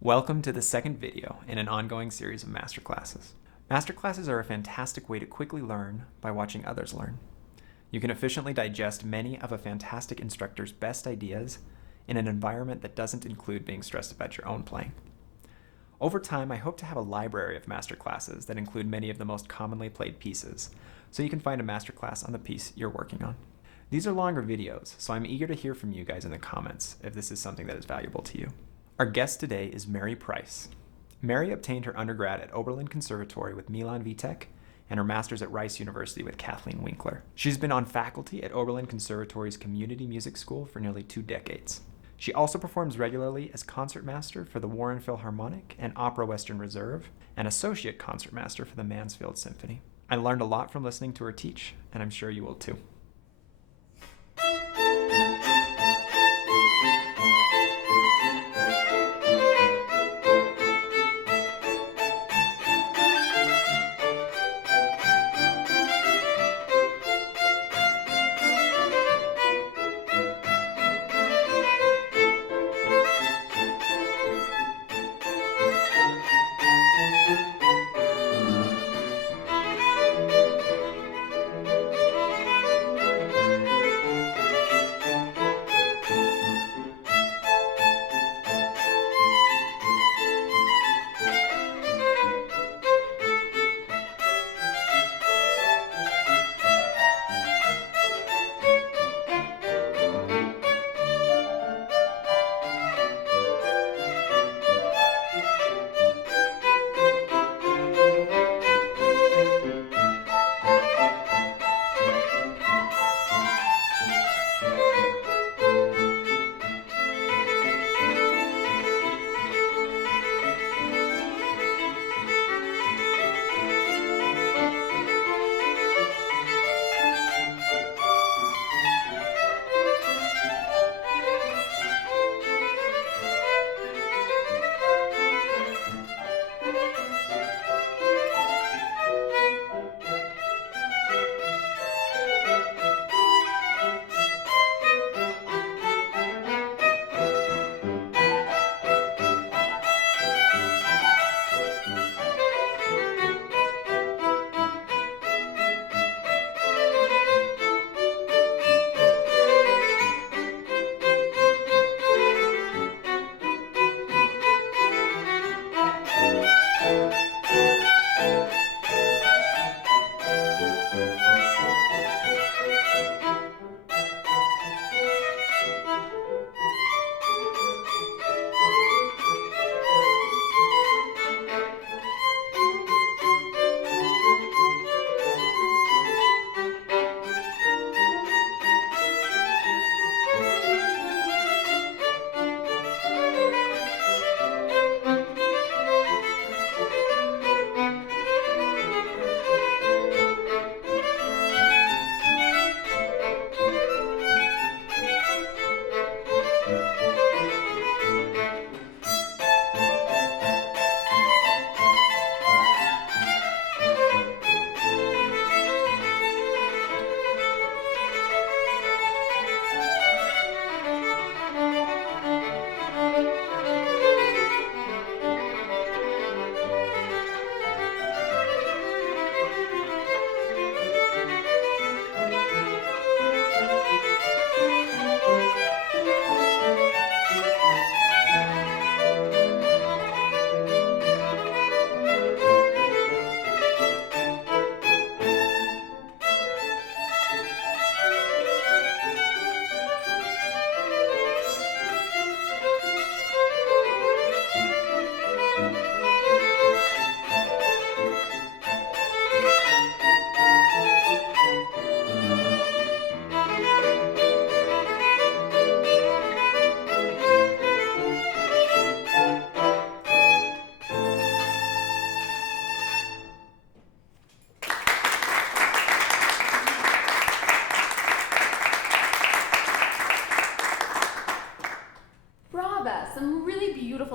Welcome to the second video in an ongoing series of masterclasses. Masterclasses are a fantastic way to quickly learn by watching others learn. You can efficiently digest many of a fantastic instructor's best ideas in an environment that doesn't include being stressed about your own playing. Over time, I hope to have a library of masterclasses that include many of the most commonly played pieces, so you can find a masterclass on the piece you're working on. These are longer videos, so I'm eager to hear from you guys in the comments if this is something that is valuable to you. Our guest today is Mary Price. Mary obtained her undergrad at Oberlin Conservatory with Milan Vitek and her master's at Rice University with Kathleen Winkler. She's been on faculty at Oberlin Conservatory's Community Music School for nearly 2 decades. She also performs regularly as concertmaster for the Warren Philharmonic and Opera Western Reserve, and associate concertmaster for the Mansfield Symphony. I learned a lot from listening to her teach, and I'm sure you will too.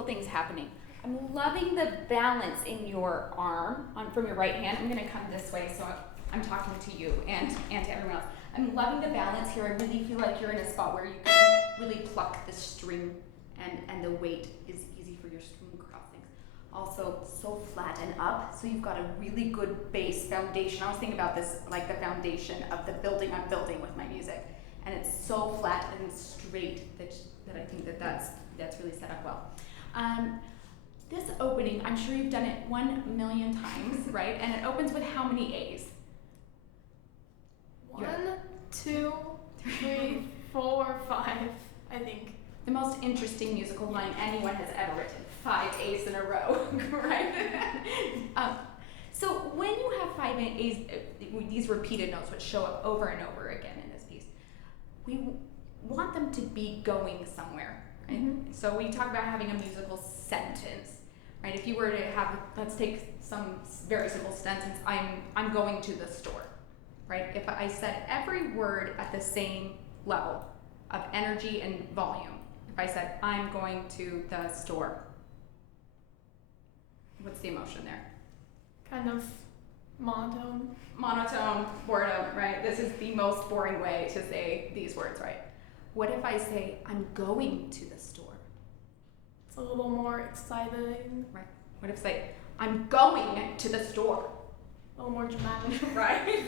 Things happening. I'm loving the balance in your arm from your right hand. I'm going to come this way so I'm talking to you and to everyone else. I'm loving the balance here. I really feel like you're in a spot where you can really pluck the string and the weight is easy for your string also so flat and up, so you've got a really good base foundation. I was thinking about this like the foundation of the building I'm building with my music, and it's so flat and straight that I think that's really set up well. This opening, I'm sure you've done it 1,000,000 times, right? And it opens with how many A's? 1, 2, 3, 4, 5, I think. The most interesting musical line anyone has ever written. 5 A's in a row, right? So when you have 5 A's, these repeated notes which show up over and over again in this piece, we want them to be going somewhere, right? Mm-hmm. So we talk about having a musical sentence, right? If you were to have, let's take some very simple sentence, I'm going to the store, right? If I said every word at the same level of energy and volume, if I said, I'm going to the store, what's the emotion there? Kind of monotone. Monotone, boredom, right? This is the most boring way to say these words, right? What if I say, I'm going to the store? It's a little more exciting. Right. What if I say, I'm going to the store? A little more dramatic. Right?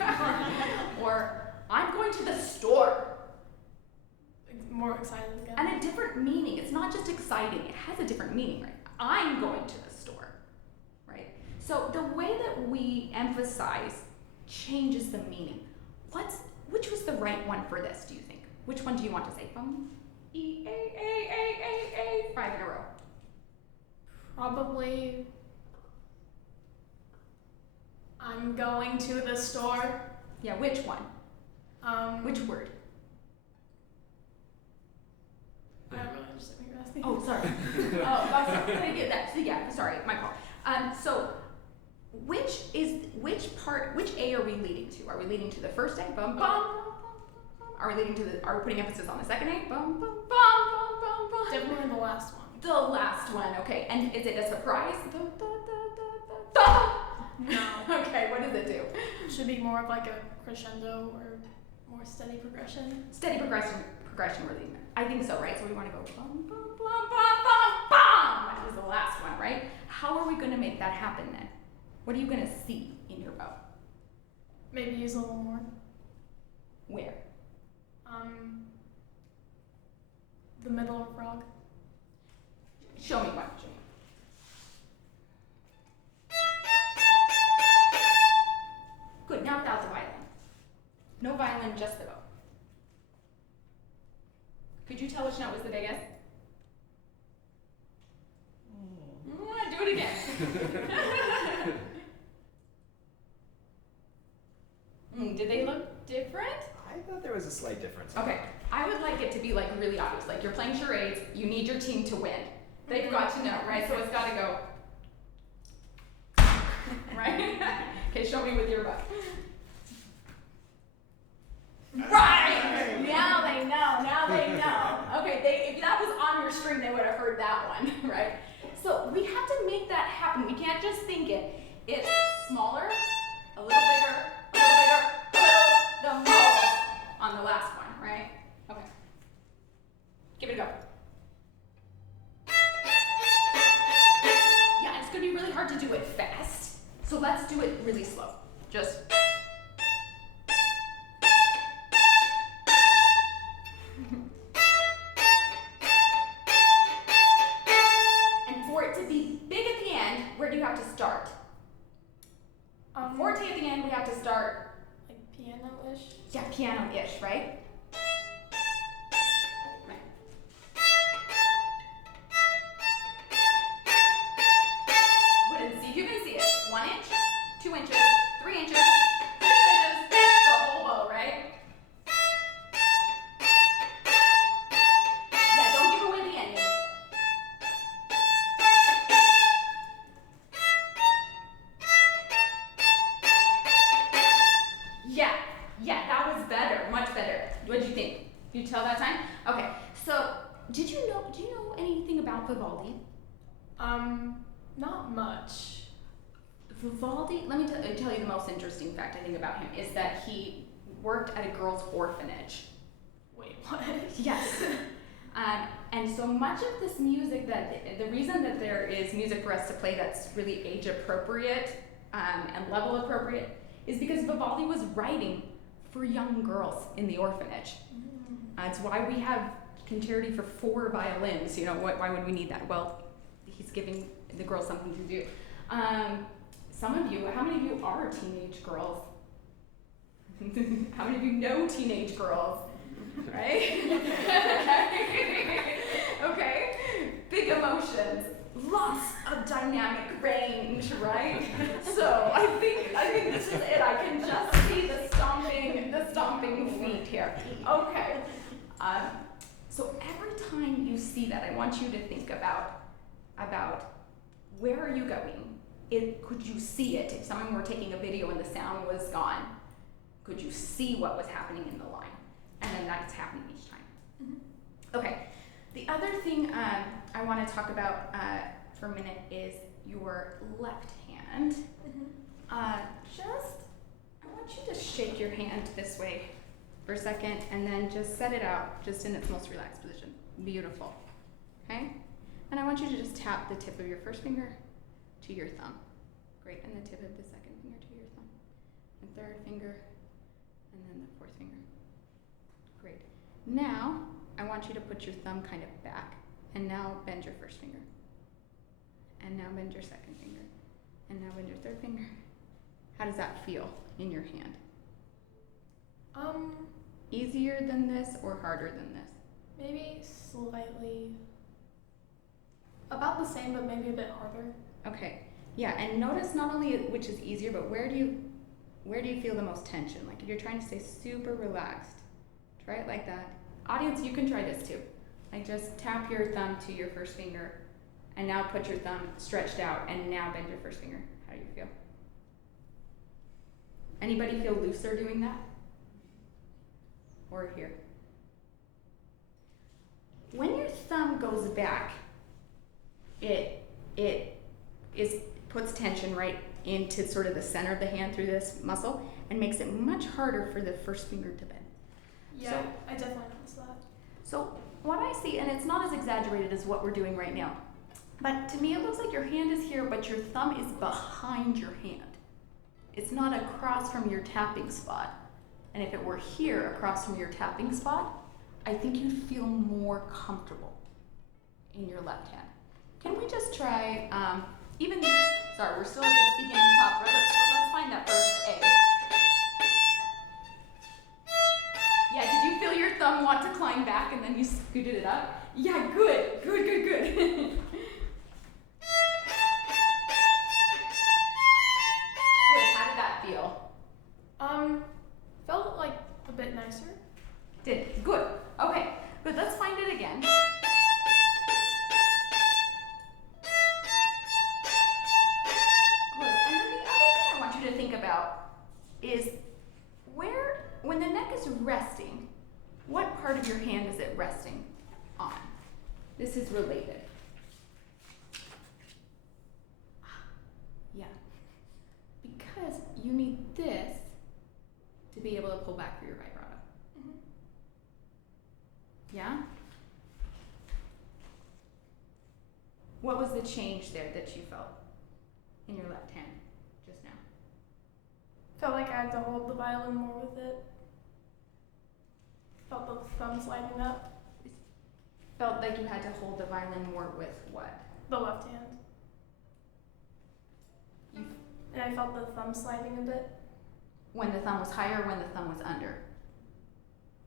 Or, I'm going to the store. More excited again. And a different meaning. It's not just exciting. It has a different meaning, right? I'm going to the store, right? So the way that we emphasize changes the meaning. Which was the right one for this, do you think? Which one do you want to say? E, A, 5 in a row. Probably, I'm going to the store. Yeah, which one? Which word? I don't really understand what you're asking. Oh, sorry. Sorry. Yeah, sorry, my fault. So, which A are we leading to? Are we leading to the first A? Bum, bum, bum, bum. Are we putting emphasis on the second A? Bum, bum, bum, bum, bum, bum. Definitely the last one. The last one, okay. And is it a surprise? Da, da, da, da, da, da. No. Okay, what does it do? It should be more of like a crescendo or more steady progression. Steady progression we're leading. I think so, right? So we want to go bum, bum, bum, bum, bum, bum. That was the last one, right? How are we going to make that happen then? What are you going to see in your bow? Maybe use a little more. Where? The middle of frog. Show me one. Show me. Good. Now without the violin. No violin, just the bow. Could you tell which note was the biggest? Do it again. Did they look different? I thought there was a slight difference. Okay, I would like it to be like really obvious. Like you're playing charades, you need your team to win. They've got to know, right? So it's got to go. Right? Okay, show me with your butt. Right! Now they know. Okay, if that was on your string, they would have heard that one, right? So we have to make that happen. We can't just think it. It's smaller, a little bigger, a little the most on the last one, right? Okay. Give it a go. Yeah, it's going to be really hard to do it fast. So let's do it really slow. Just... where do you have to start? Forte at the end, we have to start... Like piano-ish? Yeah, piano-ish, right? Go ahead and see if you can see it. 1 inch, 2 inches, 3 inches, 6 inches, the whole bow, right? Yeah, don't give away the ending. Yeah, that was better, much better. What did you think? Can you tell that time? Okay, so do you know anything about Vivaldi? Not much. Vivaldi, let me tell you the most interesting fact I think about him is that he worked at a girls' orphanage. Wait, what? Yes. And so much of this music, that the reason that there is music for us to play that's really age appropriate and level appropriate is because Vivaldi was writing for young girls in the orphanage. It's why we have concerti for 4 violins. You know, why would we need that? Well, he's giving the girls something to do. Some of you, how many of you are teenage girls? How many of you know teenage girls? Right? Okay? Big emotions, lots of dynamic range, right? So I think this is it. I can just see the stomping feet here. Okay. So every time you see that, I want you to think about where are you going? Could you see it? If someone were taking a video and the sound was gone, could you see what was happening in the line? And then that's happening each time. Okay. The other thing I want to talk about for a minute is your left hand. I want you to shake your hand this way for a second and then just set it out just in its most relaxed position. Beautiful. Okay? And I want you to just tap the tip of your first finger to your thumb. Great. And the tip of the second finger to your thumb. And third finger. And then the fourth finger. Great. Now, I want you to put your thumb kind of back. And now bend your first finger. And now bend your second finger. And now bend your third finger. How does that feel in your hand? Easier than this or harder than this? Maybe slightly. About the same, but maybe a bit harder. Okay. Yeah, and notice not only which is easier, but where do you feel the most tension? Like if you're trying to stay super relaxed, try it like that. Audience, you can try this too. Like just tap your thumb to your first finger, and now put your thumb stretched out, and now bend your first finger. How do you feel? Anybody feel looser doing that? Or here? When your thumb goes back, it puts tension right into sort of the center of the hand through this muscle and makes it much harder for the first finger to bend. Yeah, So, I definitely noticed that. So what I see, and it's not as exaggerated as what we're doing right now, but to me it looks like your hand is here, but your thumb is behind your hand. It's not across from your tapping spot. And if it were here across from your tapping spot, I think you'd feel more comfortable in your left hand. Can we just try, sorry, we're still at the beginning top, right? Let's find that first A. Yeah, did you feel your thumb want to climb back and then you scooted it up? Yeah, good. Good, how did that feel? Felt like a bit nicer. Did, good. Okay, good, let's find it again. Good, and then the other thing I want you to think about is when the neck is resting, what part of your hand is it resting on? This is related. Yeah, because you need this to be able to pull back for your vibrato. Yeah? What was the change there that you felt in your left hand just now? Felt like I had to hold the violin more with it. Felt the thumb sliding up. Felt like you had to hold the violin more with what? The left hand. And I felt the thumb sliding a bit. When the thumb was higher or when the thumb was under?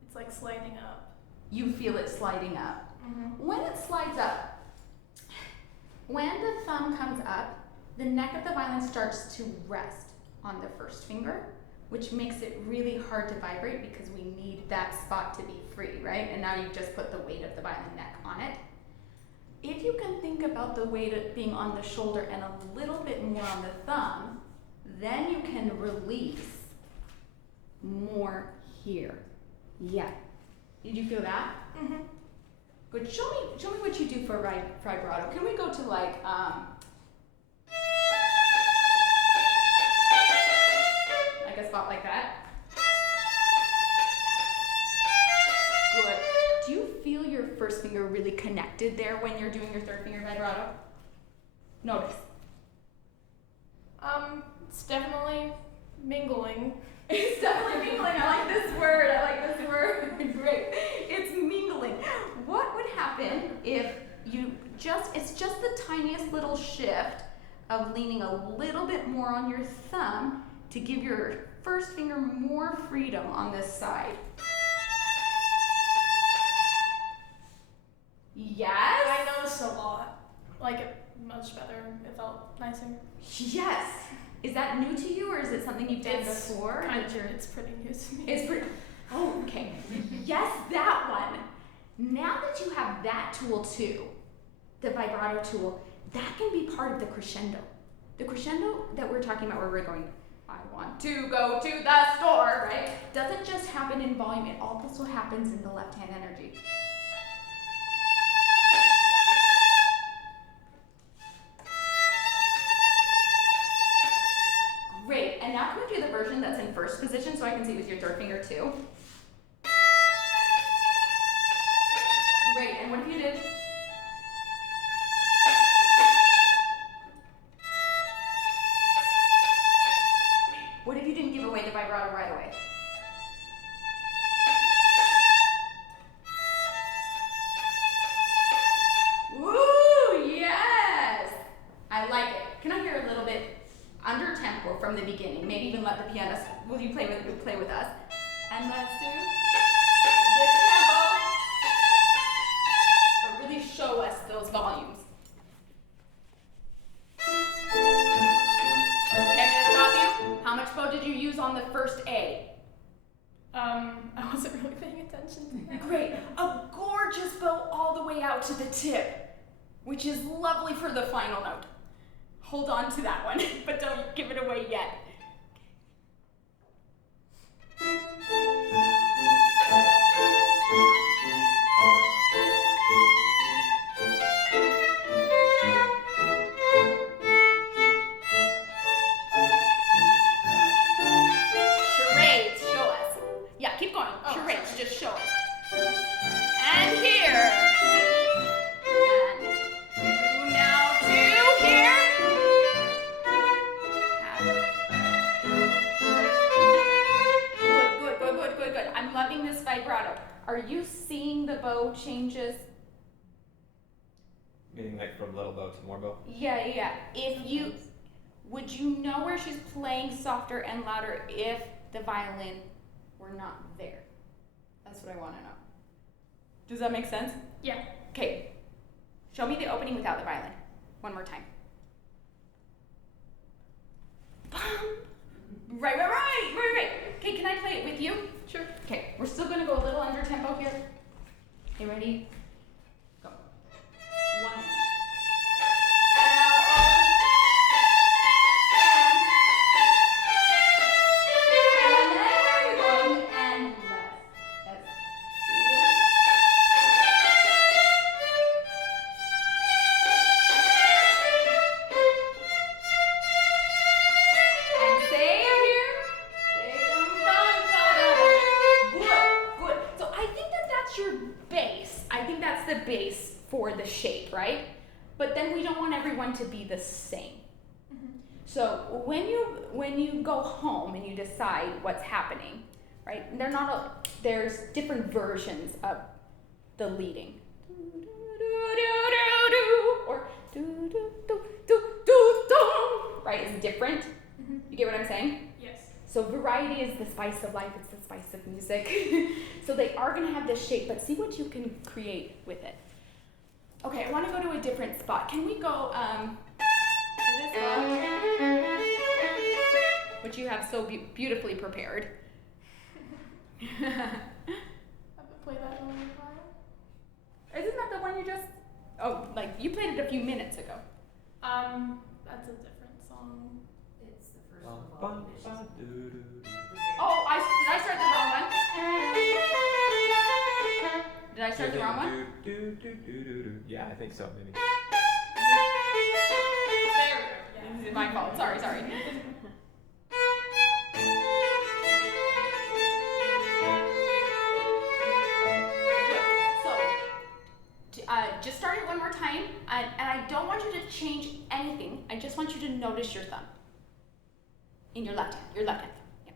It's like sliding up. You feel it sliding up. When it slides up, when the thumb comes up, the neck of the violin starts to rest on the first finger, which makes it really hard to vibrate because we need that spot to be free, right? And now you've just put the weight of the violin neck on it. If you can think about the weight being on the shoulder and a little bit more on the thumb, then you can release more here. Yeah. Did you feel that? Good. Show me what you do for vibrato. Can we go to like a spot like that? Good. Do you feel your first finger connected there when you're doing your third finger vibrato? Notice. It's definitely mingling. It's definitely mingling. I like this word. Great. It's mingling. What would happen if it's just the tiniest little shift of leaning a little bit more on your thumb to give your first finger more freedom on this side. Yes? I noticed a lot. Like it much better. It felt nicer. Yes. Is that new to you, or is it something you've done before? It's pretty new to me. It's pretty. Oh, okay. Yes, that one. Now that you have that tool too, the vibrato tool, that can be part of the crescendo. The crescendo that we're talking about, where we're going, I want to go to the store, right? Doesn't just happen in volume. It also happens in the left hand energy. Great, and now can we do the version that's in first position so I can see with your third finger too? Great, and what if you did? What if you didn't give away the vibrato right away? Woo, yes! I like it. Can I hear a little bit under tempo from the beginning? Maybe even let the pianist, will you play with us? And let's do this tempo, but really show us those volumes. Okay, I'm gonna stop you. How much bow did you use on the first A? I wasn't really paying attention to that. Great, a gorgeous bow all the way out to the tip, which is lovely for the final note. Hold on to that one, but don't give it away yet. Charades, show us. Yeah, keep going. Charades, just show us. And here. And now to here. Good. I'm loving this vibrato. Are you seeing the bow changes? Meaning like from little bow to more bow? Yeah. Would you know where she's playing softer and louder if the violin were not there? That's what I want to know. Does that make sense? Yeah. Okay. Show me the opening without the violin. One more time. Right. Okay, can I play it with you? Sure. Okay, we're still gonna go a little under tempo here. Okay, ready? Go. 1 inch. And then where are you going? And left. And say it here. Good. So I think that's your base. I think that's the base for the shape, right? But then we don't want everyone to be the same. So when you go home and you decide what's happening, right? There's different versions of the leading. Or right? It's different. You get what I'm saying? Yes. So variety is the spice of life. It's the spice of music. So they are going to have this shape, but see what you can create with it. Okay, I want to go to a different spot. Can we go to this spot? Which you have so beautifully prepared. Haven't played that one in a while. Isn't that the one you just... Oh, like you played it a few minutes ago. That's a different song. It's the first one. Oh, did I start the wrong one? Did I start the wrong one? Yeah, I think so, maybe. There we go. It's my fault. Sorry. So, just start thing, I just want you to notice your thumb. In your left hand thumb. Yeah.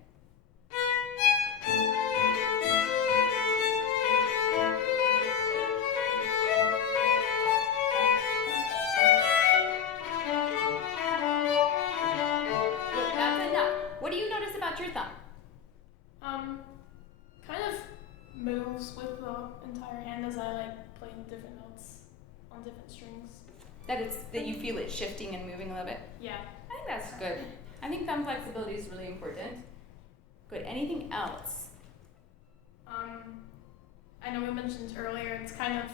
Good, that's enough. What do you notice about your thumb? Kind of moves with the entire hand as I like play different notes on different strings. That you feel it shifting and moving a little bit? Yeah. I think that's good. I think thumb flexibility is really important. Good. Anything else? I know we mentioned earlier it's kind of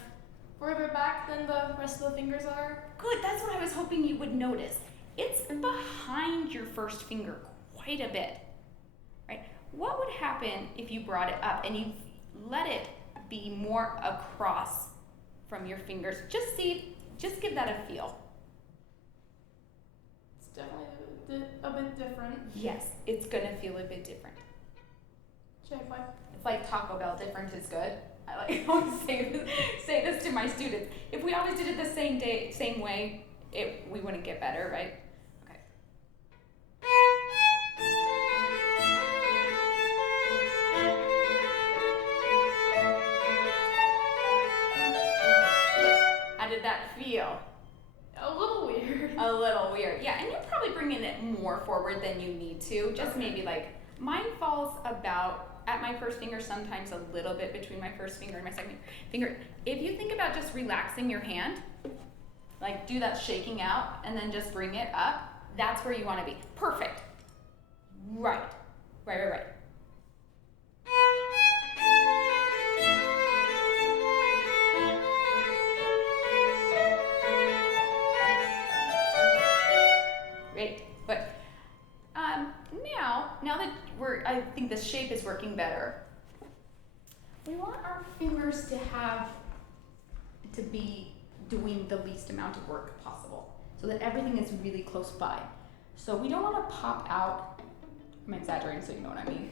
further back than the rest of the fingers are. Good. That's what I was hoping you would notice. It's behind your first finger quite a bit, right? What would happen if you brought it up and you let it be more across from your fingers? Just give that a feel. It's definitely a bit different. Yes, it's gonna feel a bit different. Check what? It's like Taco Bell, different is good. I like always say this to my students. If we always did it the same way, we wouldn't get better, right? Okay. How did that feel? A little weird. A little weird. Yeah, and you're probably bringing it more forward than you need to. Just maybe like, mine falls about at my first finger, sometimes a little bit between my first finger and my second finger. If you think about just relaxing your hand, like do that shaking out and then just bring it up, that's where you want to be. Perfect. Right. Great. But now that I think the shape is working better, we want our fingers to be doing the least amount of work possible, so that everything is really close by. So we don't want to pop out. I'm exaggerating, so you know what I mean.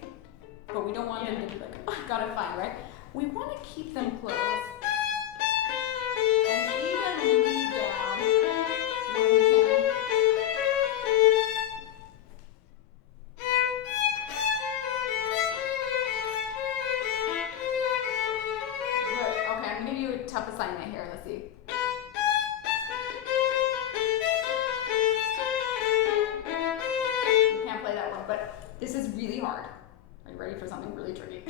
But we don't want them to be like, oh, gotta find, right? We want to keep them close and even lead down when we can. Tough assignment here, let's see. You can't play that one, but this is really hard. Are you ready for something really tricky?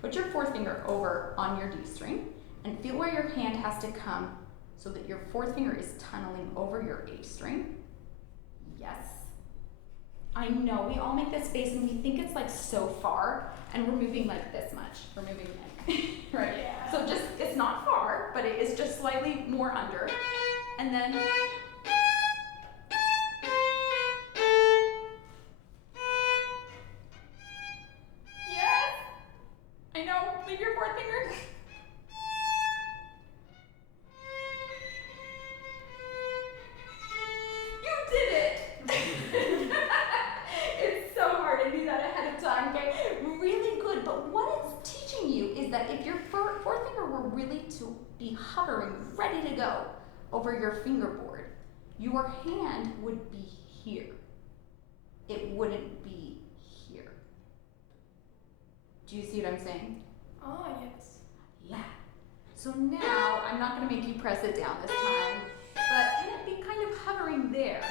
Put your fourth finger over on your D string and feel where your hand has to come so that your fourth finger is tunneling over your A string. Yes. I know, we all make this face and we think it's like so far, and we're moving like this much. We're moving right? Yeah. So it's not far, but it is just slightly more under. And then yes! I know, leave your fourth finger. You did it! It's so hard, I knew that ahead of time, okay? Really good, but what it's teaching you is that if your fourth finger were really to be hovering, ready to go over your fingerboard, your hand would be here. It wouldn't be here. Do you see what I'm saying? Oh, yes. Yeah. So now, I'm not going to make you press it down this time, but can it be kind of hovering there?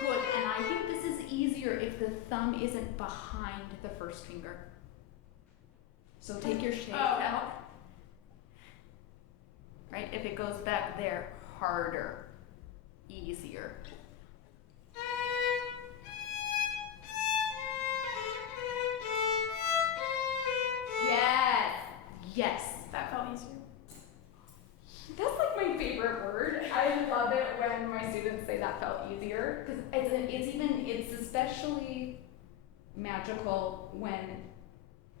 Good, and I think this is easier if the thumb isn't behind the first finger. So take your shake out. Right, if it goes back there, harder, easier. Yes, yes. That felt easier. That's like my favorite word. I love it when my students say that felt easier, because it's especially magical when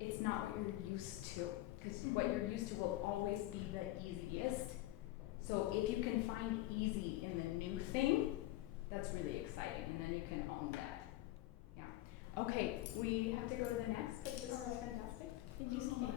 it's not what you're used to, because what you're used to will always be the easiest. So if you can find easy in the new thing, that's really exciting, and then you can own that. Yeah. Okay, we have to go to the next, but this is fantastic. Thank you so much.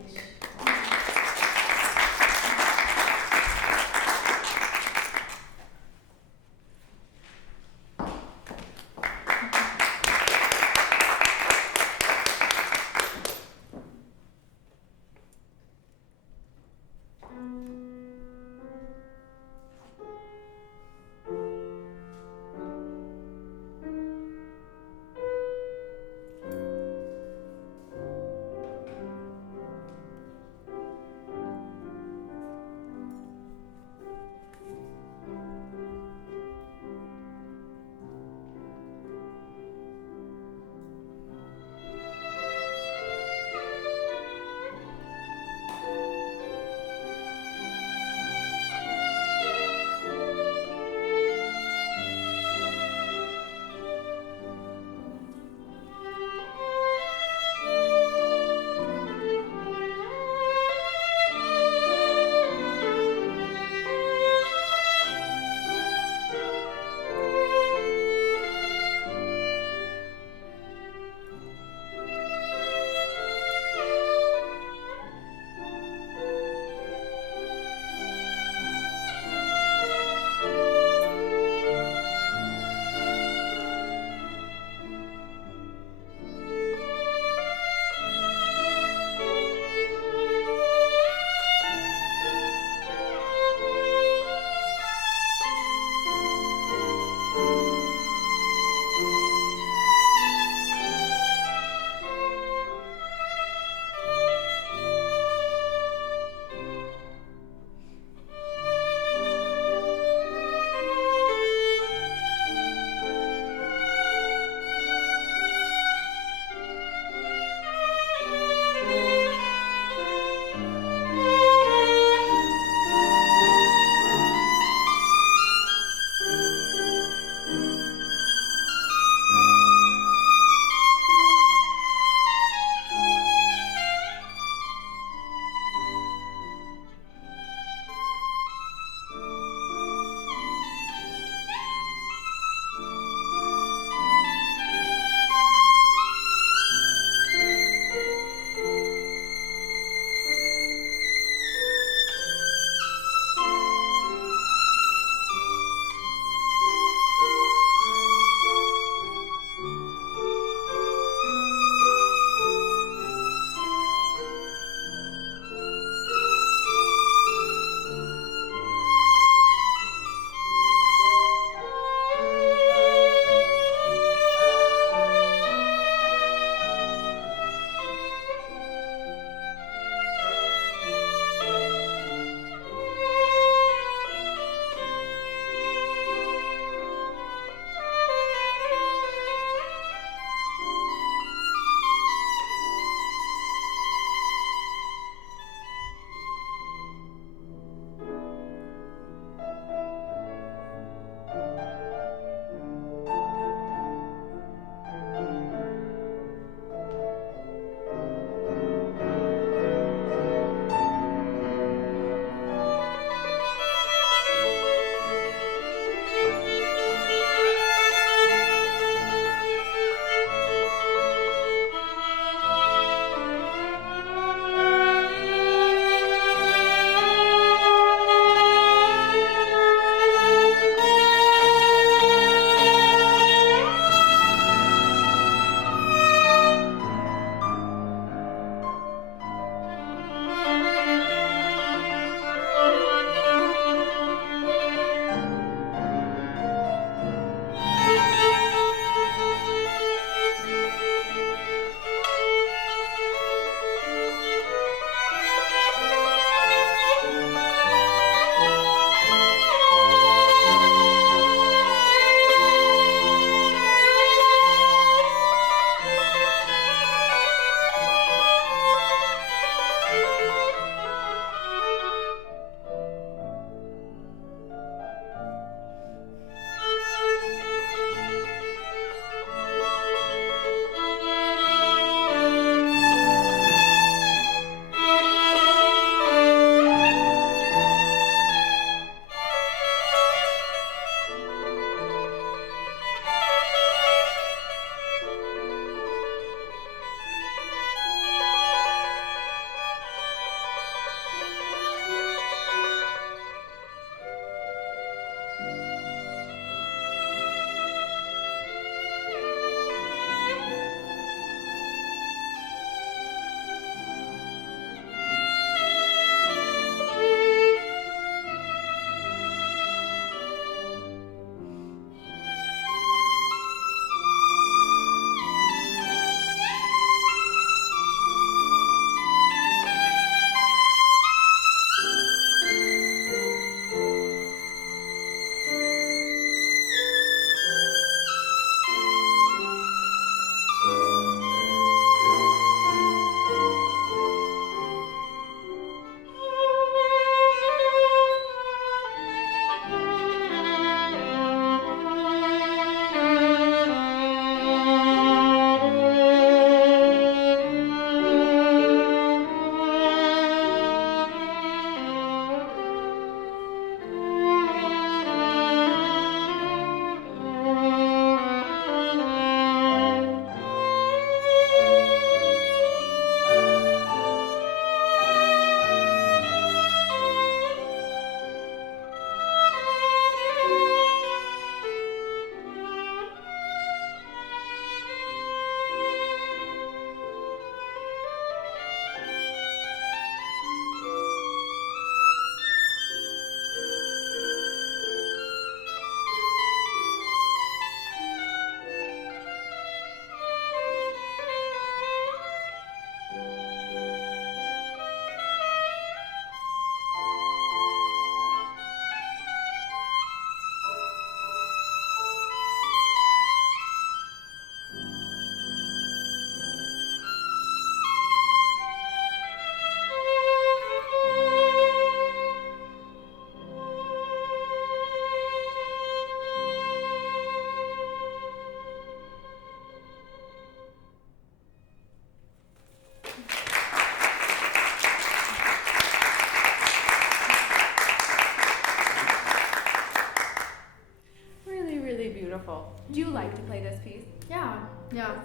like to play this piece? Yeah,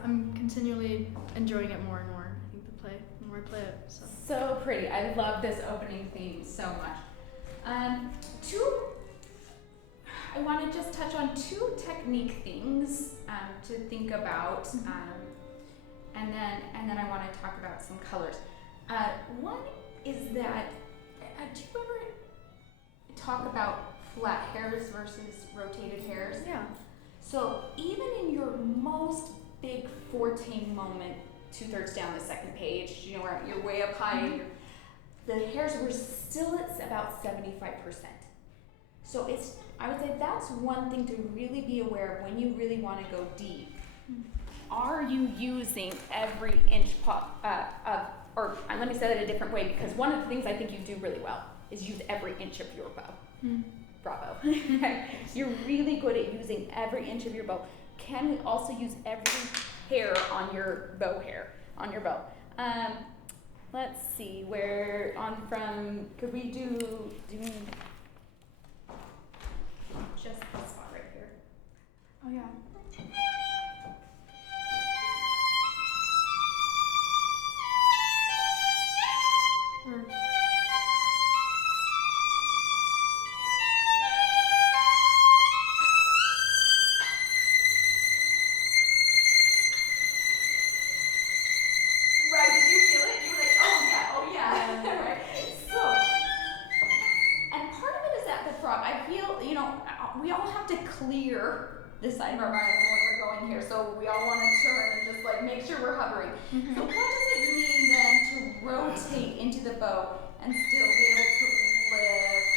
I'm continually enjoying it more and more. I think the more I play it, so. So pretty. I love this opening theme so much. I want to just touch on two technique things to think about, and then I want to talk about some colors. One is that do you ever talk about flat hairs versus rotated hairs? Yeah. So even in your most big forte moment, 2/3 down the second page, you know, where you're way up high, and the hairs were still at about 75%. So I would say that's one thing to really be aware of when you really want to go deep. Are you using every inch or let me say that a different way, because one of the things I think you do really well is use every inch of your bow. Bravo. You're really good at using every inch of your bow. Can we also use every hair on your bow? Let's see, could we do just this spot right here? Oh yeah. Right, did you feel it? You were like, oh yeah. Right. So, and part of it is at the frog. I feel, we all have to clear the side of our violin when we're going here. So we all want to turn and just like make sure we're hovering. So what does it mean then to rotate into the bow and still be able to lift?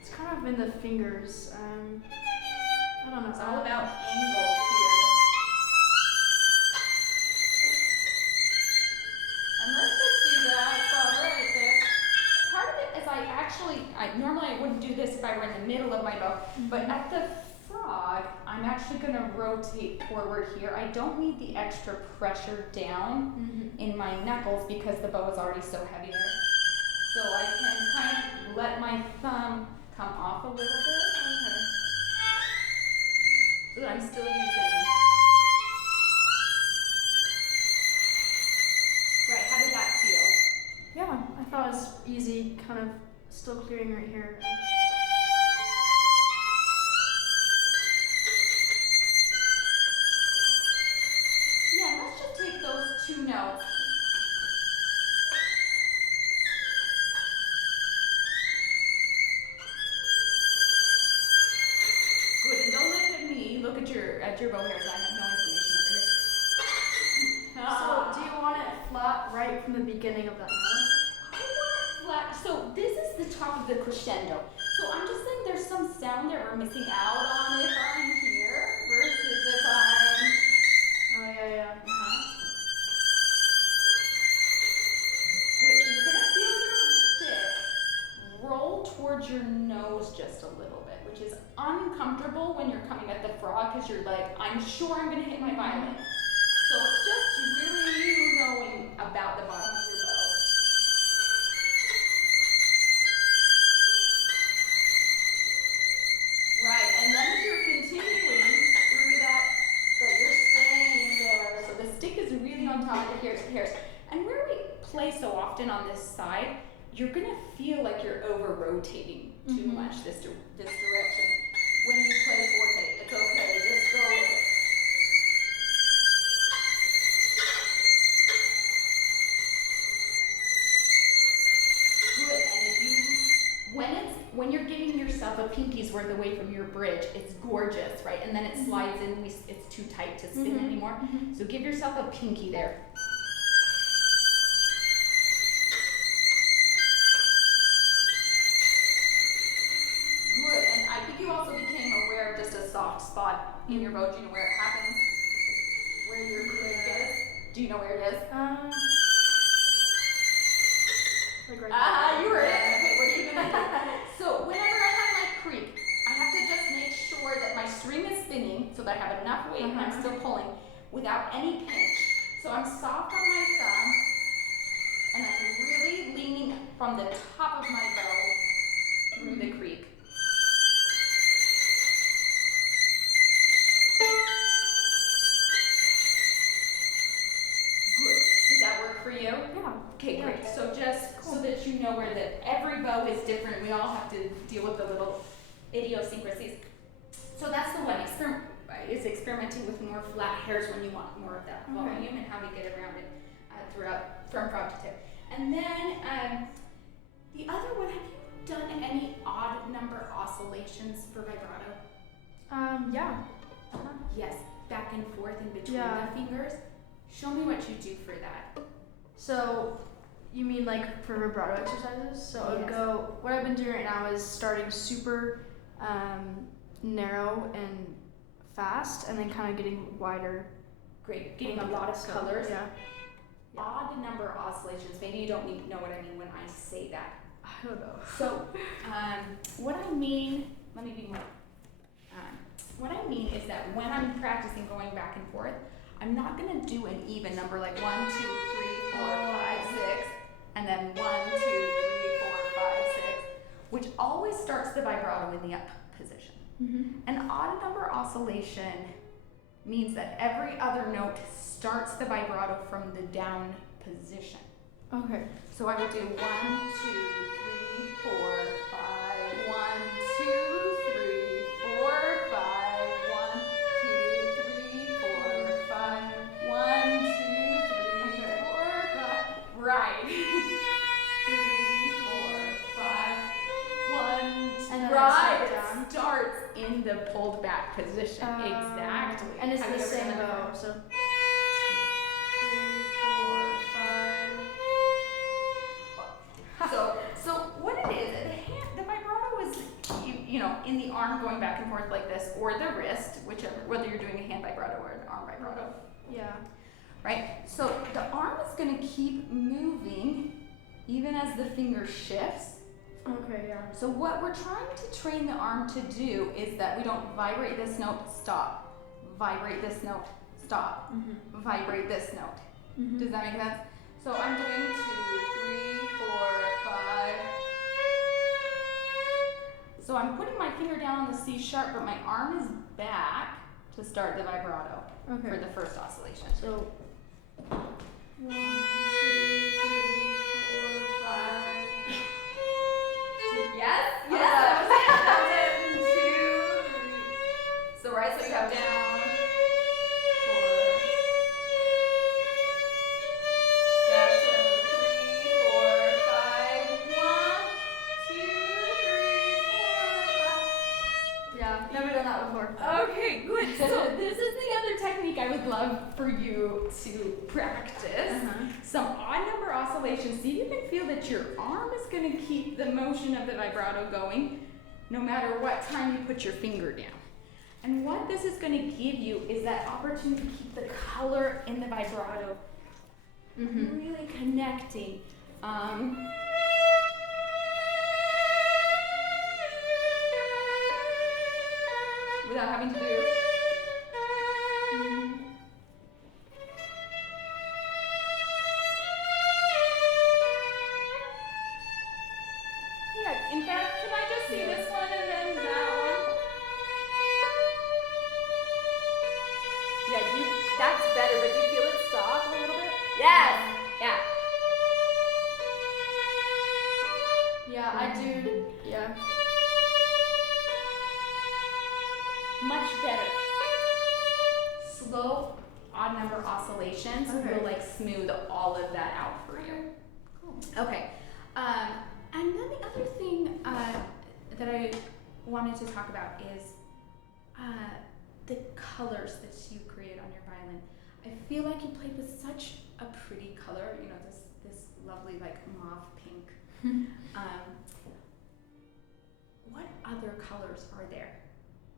It's kind of in the fingers. I don't know. It's all about angles here. And let's just do that spot right there. Part of it is normally I wouldn't do this if I were in the middle of my bow, but at the frog, I'm actually going to rotate forward here. I don't need the extra pressure down in my knuckles because the bow is already so heavy there. So I can kind of let my thumb come off a little bit. So that I'm still using. Right, how did that feel? Yeah, I thought it was easy, kind of still clearing right here. Yeah, let's just take those two notes. Good, and don't look at me. Look at your bow hairs. I have no information over here. So, do you want it flat right from the beginning of that note? I want it flat. So this is the top of the crescendo. So I'm just saying there's some sound that we're missing out on if I'm here versus if I'm. Oh yeah. Good. So you're gonna feel your stick roll towards your nose just a little bit, which is uncomfortable when you're coming at the frog because you're like, I'm sure I'm gonna hit my violin. So it's just really you knowing about the bottom of your bow. Right, and then as you're continuing through that you're staying there. So the stick is really on top of the hairs. And where we play so often on this side, you're gonna feel like you're over-rotating too much this direction. When you play forte, it's okay, just go with it. Good, and when you're giving yourself a pinky's worth away from your bridge, it's gorgeous, right? And then it slides in, it's too tight to spin anymore. So give yourself a pinky there. Good, and I think you also became aware of just a soft spot in your bow. Do you know where it happens? Where your click is? Do you know where it is? Like right You heard it. Okay, what are you gonna do? So whenever I have my creak, I have to just make sure that my string is spinning so that I have enough weight and I'm still pulling without any pinch. So I'm soft on my thumb and I'm really leaning from the top of my bow through the creak. you? Yeah. Okay, Yeah. great. So just so that you know where every bow is different, we all have to deal with the little idiosyncrasies. So that's the one. Is experimenting with more flat hairs when you want more of that volume and how we get around it throughout from front to tip. And then the other one, have you done any odd number oscillations for vibrato? Yeah. Yes, back and forth in between Yeah. the fingers. Show me what you do for that. So, you mean like for vibrato exercises? So I would Yes. go, what I've been doing right now is starting super narrow and fast, and then kind of getting wider. Great, getting a lot of So, colors. Yeah. Odd number oscillations. Maybe you don't need to know what I mean when I say that. I don't know. So, what I mean, let me be more. What I mean is that when I'm practicing going back and forth, I'm not gonna do an even number like 1, 2, 3, 4, 5, 6, and then 1, 2, 3, 4, 5, 6, which always starts the vibrato in the up position. An odd number oscillation means that every other note starts the vibrato from the down position. Okay. So I would do 1, 2, 3, 4, 5, 1, 2, 3, 4, 5, 1, 2, 3, 4, 5, 1, 2, 3, 4, 5. Right. 3, 4, 5, 1, 2. And then Right. I start down. It starts in the pulled back position. Exactly. And it's Have the you ever same done that bow, before? so 3, 4, 5. So what it is, the vibrato is, you know, in the arm going back and forth like this, or the wrist, whichever, whether you're doing a hand vibrato or an arm vibrato, Yeah. right? So the arm is going to keep moving even as the finger shifts. Okay, yeah. So what we're trying to train the arm to do is that we don't vibrate this note, stop, vibrate this note, stop, vibrate this note. Does that make sense? So I'm doing 2, 3, 4, 5. So I'm putting my finger down on the C sharp, but my arm is back to start the vibrato for the first oscillation. So 1, 2, 3, 4, 5. Yes, that was it. 2, 3. So right, so you have down. 4. That's a 3, 4, 5. 1, 2, 3, 4, 5. Yeah, never done that before. Okay, good. So this is the other technique I would love for you to practice. Some odd number oscillations. See if you can feel that your arm is going to keep the motion of the vibrato going no matter what time you put your finger down. And what this is going to give you is that opportunity to keep the color in the vibrato really connecting. Without having to do. Yeah, in fact, can I just see this one and then that one? Yeah, that's better, but do you feel it stop a little bit? Yes! Yeah. Yeah, I do. Yeah. Much better. Slow, odd number oscillations will like smooth all of that out for you. Cool. Okay. And then the other thing that I wanted to talk about is the colors that you create on your violin. I feel like you played with such a pretty color. You know, this lovely like mauve pink. What other colors are there?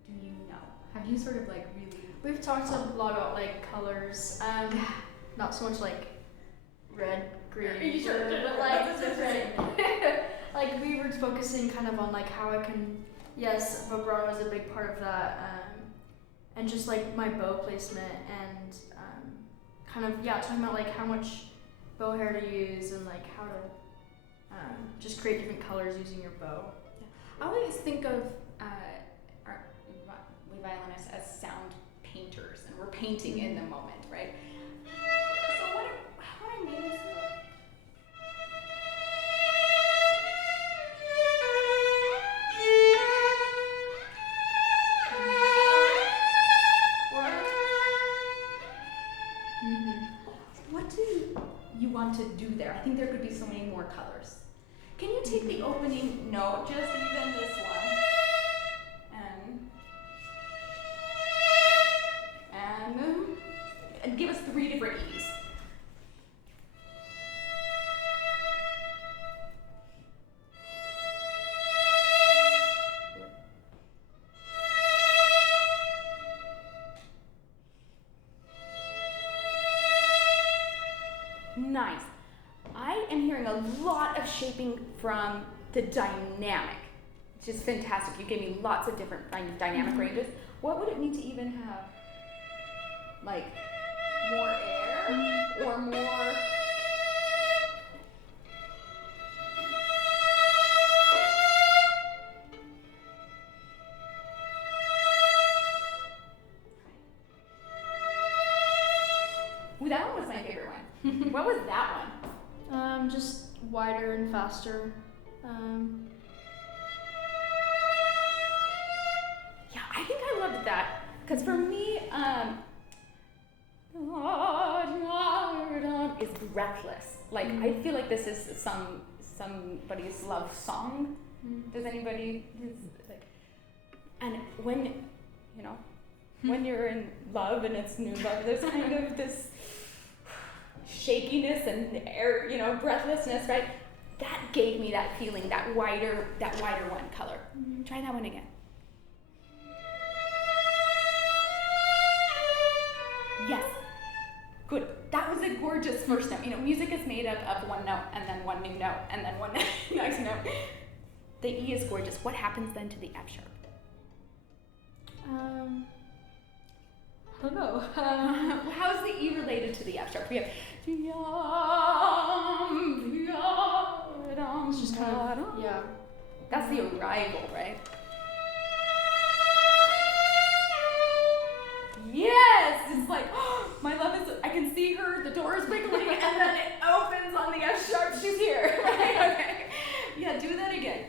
Do you know? Have you sort of like really? We've talked a lot about like colors. Not so much like red, green, Are you sure? but like different. Like we were focusing kind of on like how I can. Yes, vibrato is a big part of that, and just like my bow placement and kind of talking about like how much bow hair to use and like how to just create different colors using your bow. I always think of we violinists as sound painters, and we're painting in the moment, right? So what I mean is want to do there. I think there could be so many more colors. Can you take the opening note, just even this one, and give us 3 different E's. Nice. I am hearing a lot of shaping from the dynamic, which is fantastic. You gave me lots of different dynamic ranges. What would it mean to even have, like, more air or more? Ooh, that one was my favorite one. What was that one? Just wider and faster. Yeah, I think I loved that. Because for me, is breathless. Like, I feel like this is somebody's love song. Does anybody, like, and when, you know, when you're in love and it's new love, there's kind of this shakiness and air, you know, breathlessness, right? That gave me that feeling, that wider one color. Try that one again. Yes. Good. That was a gorgeous first note. You know, music is made up of one note and then one new note and then one next note. The E is gorgeous. What happens then to the F sharp? I don't know. How is the E related to the F sharp? We have It's just kind of, yeah. That's the arrival, right? Yes! It's like, oh, my love is, I can see her, the door is wiggling, and then it opens on the F sharp, she's here, right? Okay. Yeah, do that again.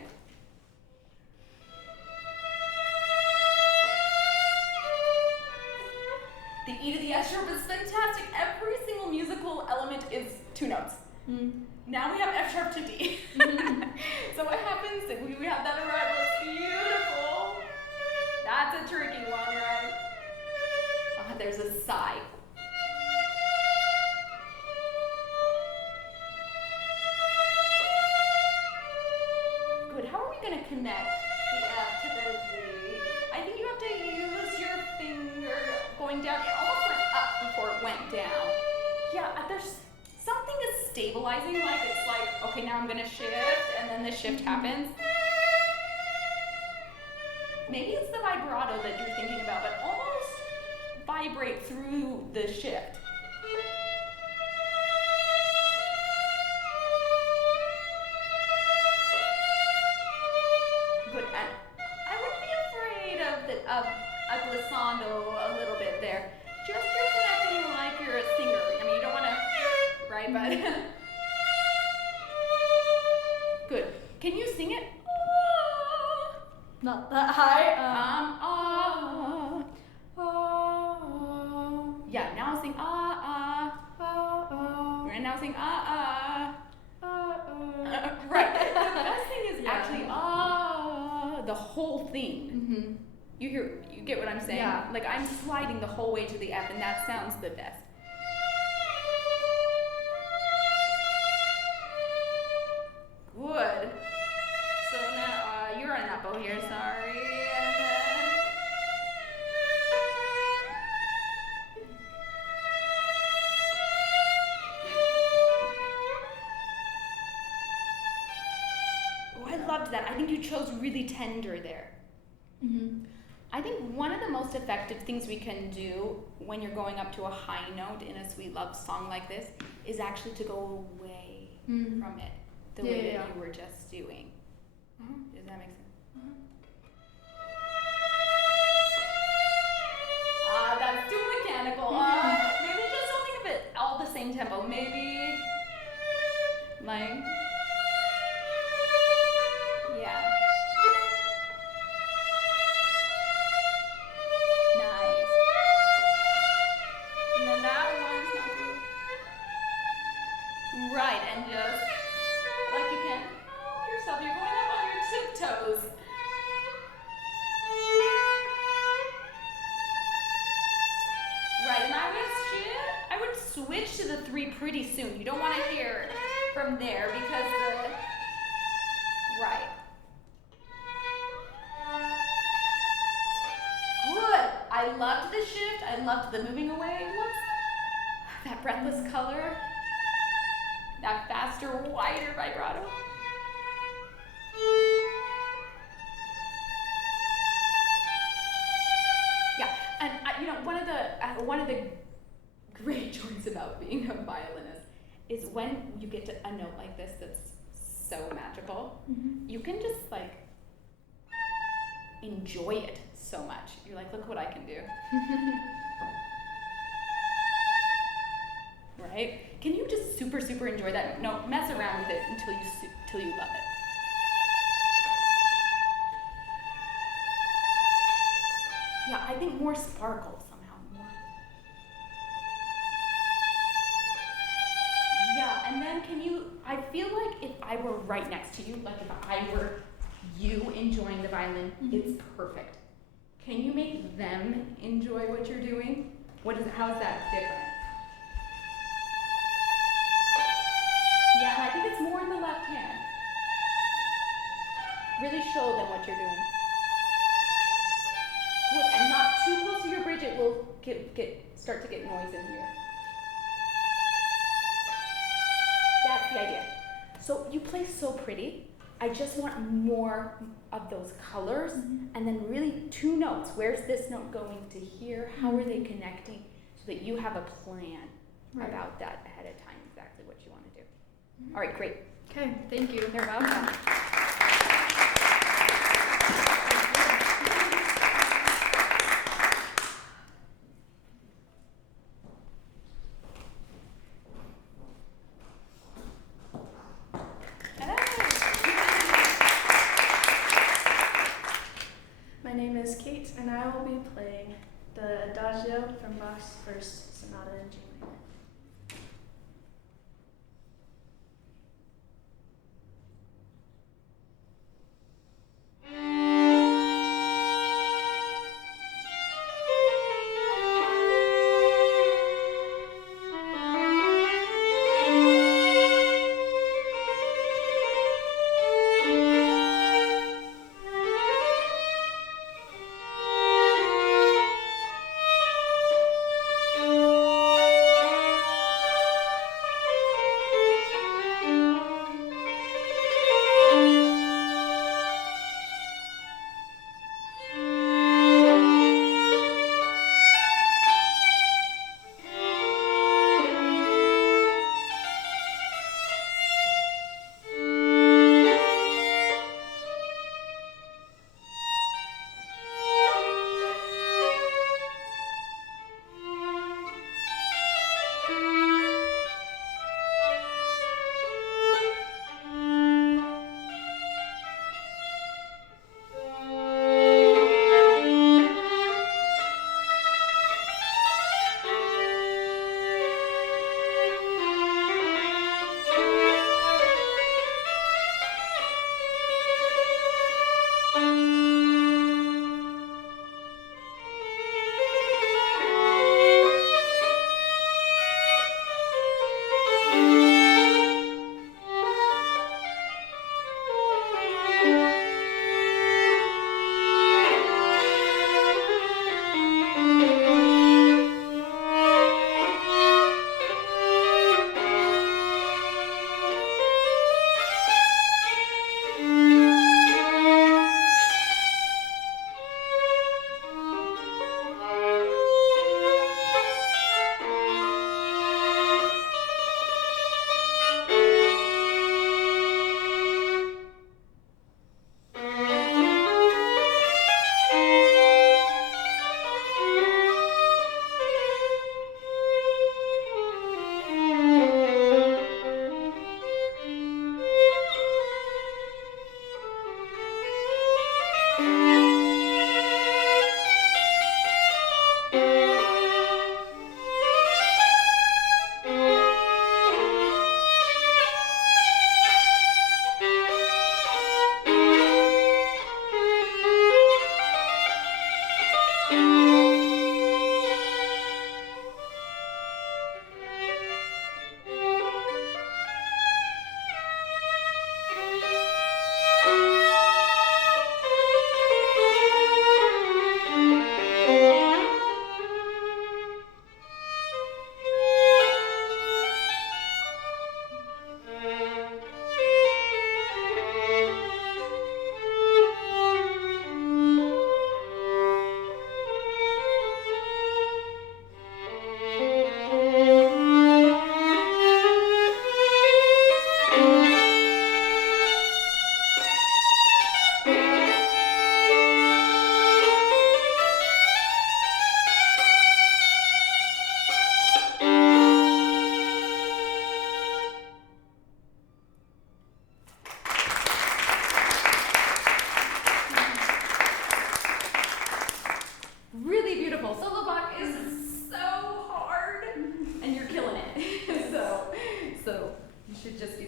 The E to the F sharp is fantastic. Every single musical element is 2 notes. Now we have F sharp to D. So what happens if we have that arrival? It's beautiful. That's a tricky one, right? There's a sigh. Good. How are we going to connect the F to the D? I think you have to use your finger going down. It almost went up before it went down. Yeah, there's something is stabilizing. Like, it's like, okay, now I'm going to shift, and then the shift happens. Maybe it's the vibrato that you're thinking about, but almost vibrate through the shift. Good. And I wouldn't be afraid of a glissando a little bit there. Just you're connecting like you're a singer. I mean, you don't want to, right? But good. Can you sing it? Not that high. Yeah, now sing and now sing right. The best thing is actually the whole thing. You get what I'm saying? Yeah. Like, I'm sliding the whole way to the F, and that sounds the best. Good. So now you're on that bow here, sorry. And then I loved that. I think you chose really tender there. I think one of the most effective things we can do when you're going up to a high note in a sweet love song like this is actually to go away from it, the way that you were just doing. Does that make sense? That's too mechanical. Maybe just don't think of it all the same tempo. Maybe like, yeah. Nice. And then that one's not too Right, and just like you can help yourself. You're going up on your tiptoes. Right, and I would switch to the 3 pretty soon. You don't want to hear from there because right. Good. I loved the shift. I loved the moving away. What's that breathless color? That faster, wider vibrato. Yeah, and one of the great joys about being a violinist is when you get to a note like this that's so magical, you can just like enjoy it so much. You're like, look what I can do. Right? Can you just super enjoy that? No, mess around with it until you love it. Yeah, I think more sparkle somehow. More. Yeah, and then I feel like if I were right next to you, like if I were you enjoying the violin, it's perfect. Can you make them enjoy what you're doing? How is that different? Yeah, and I think it's more in the left hand. Really show them what you're doing. Good, and not too close to your bridge, it will start to get noise in here. That's the idea. So you play so pretty. I just want more of those colors, and then really 2 notes. Where's this note going to here? How are they connecting? So that you have a plan about that ahead of time, exactly what you want to do. All right, great. Okay, thank you. You're welcome. My name is Kate, and I will be playing the Adagio from Bach's First Sonata in G minor.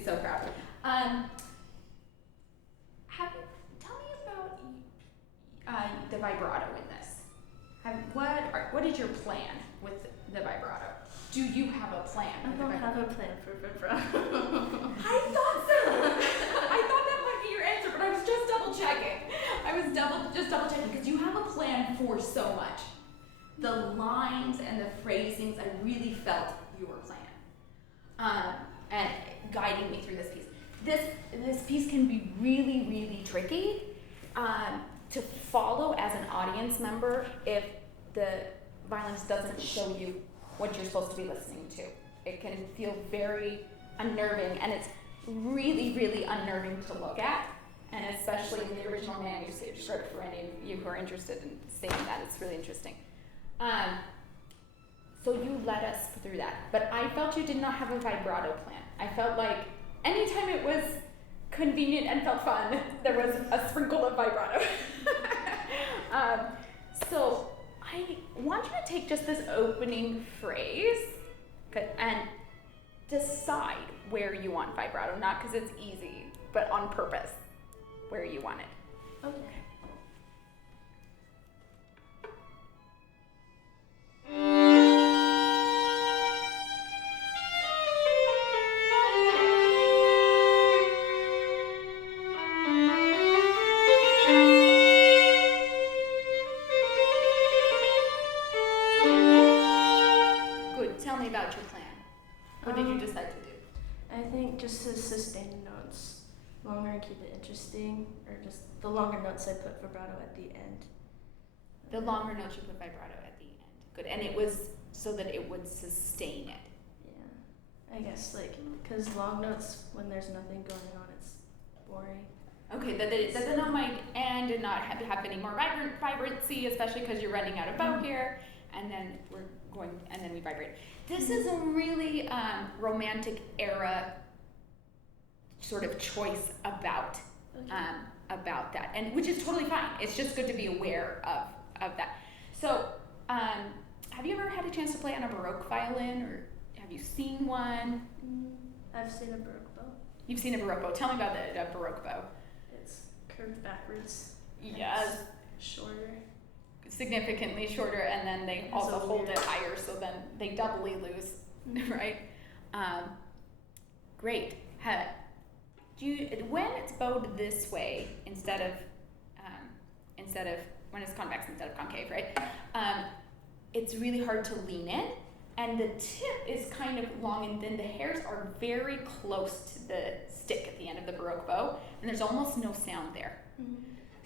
so proud. Tell me about the vibrato in this. What is your plan with the vibrato? Do you have a plan? I don't have a plan for vibrato. I thought so. I thought that might be your answer, but I was just double checking. Just double checking because you have a plan for so much. The lines and the phrasings, I really felt your plan, and guiding me through this piece. This piece can be really, really tricky to follow as an audience member if the violinist doesn't show you what you're supposed to be listening to. It can feel very unnerving, and it's really, really unnerving to look at, and especially in the original manuscript for any of you who are interested in seeing that. It's really interesting. So you led us through that, but I felt you did not have a vibrato plan. I felt like anytime it was convenient and felt fun, there was a sprinkle of vibrato. So I want you to take just this opening phrase and decide where you want vibrato, not because it's easy, but on purpose, where you want it. Okay. Good. Tell me about your plan. What did you decide to do? I think just to sustain the notes longer and keep it interesting, or just the longer notes I put vibrato at the end. The longer notes you put vibrato at the end. Good. And it was so that it would sustain it. Yeah, I guess because long notes, when there's nothing going on, it's boring. Okay, that the note might end and not have any more vibrancy, especially because you're running out of bow here, and then we vibrate. This is a really romantic era sort of choice about that, and which is totally fine. It's just good to be aware of that. So, have you ever had a chance to play on a Baroque violin, or have you seen one? I've seen a Baroque bow. You've seen a Baroque bow. Tell me about the Baroque bow. It's curved backwards. Yes. Shorter. Significantly shorter, and then they It's also a hold weird- it higher, so then they doubly lose, right? Great. When it's bowed this way instead of when it's convex instead of concave, right? It's really hard to lean in, and the tip is kind of long and thin. The hairs are very close to the stick at the end of the Baroque bow, and there's almost no sound there.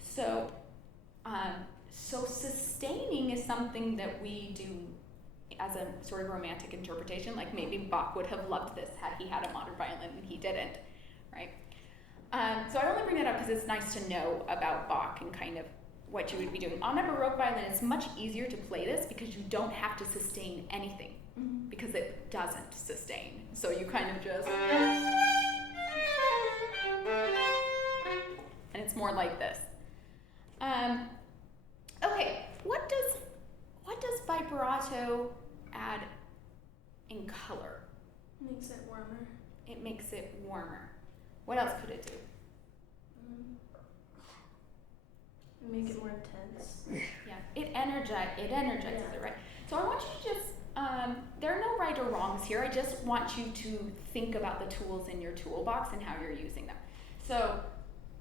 So, so sustaining is something that we do as a sort of romantic interpretation. Like maybe Bach would have loved this had he had a modern violin and he didn't, right? So I only bring that up because it's nice to know about Bach and kind of what you would be doing. On a Baroque violin, it's much easier to play this because you don't have to sustain anything because it doesn't sustain. So you kind of just, and it's more like this. Okay, what does vibrato add in color? Makes it warmer. It makes it warmer. What else could it do? Make it more intense. Yeah, it energizes it, right? So I want you to just, there are no right or wrongs here. I just want you to think about the tools in your toolbox and how you're using them. So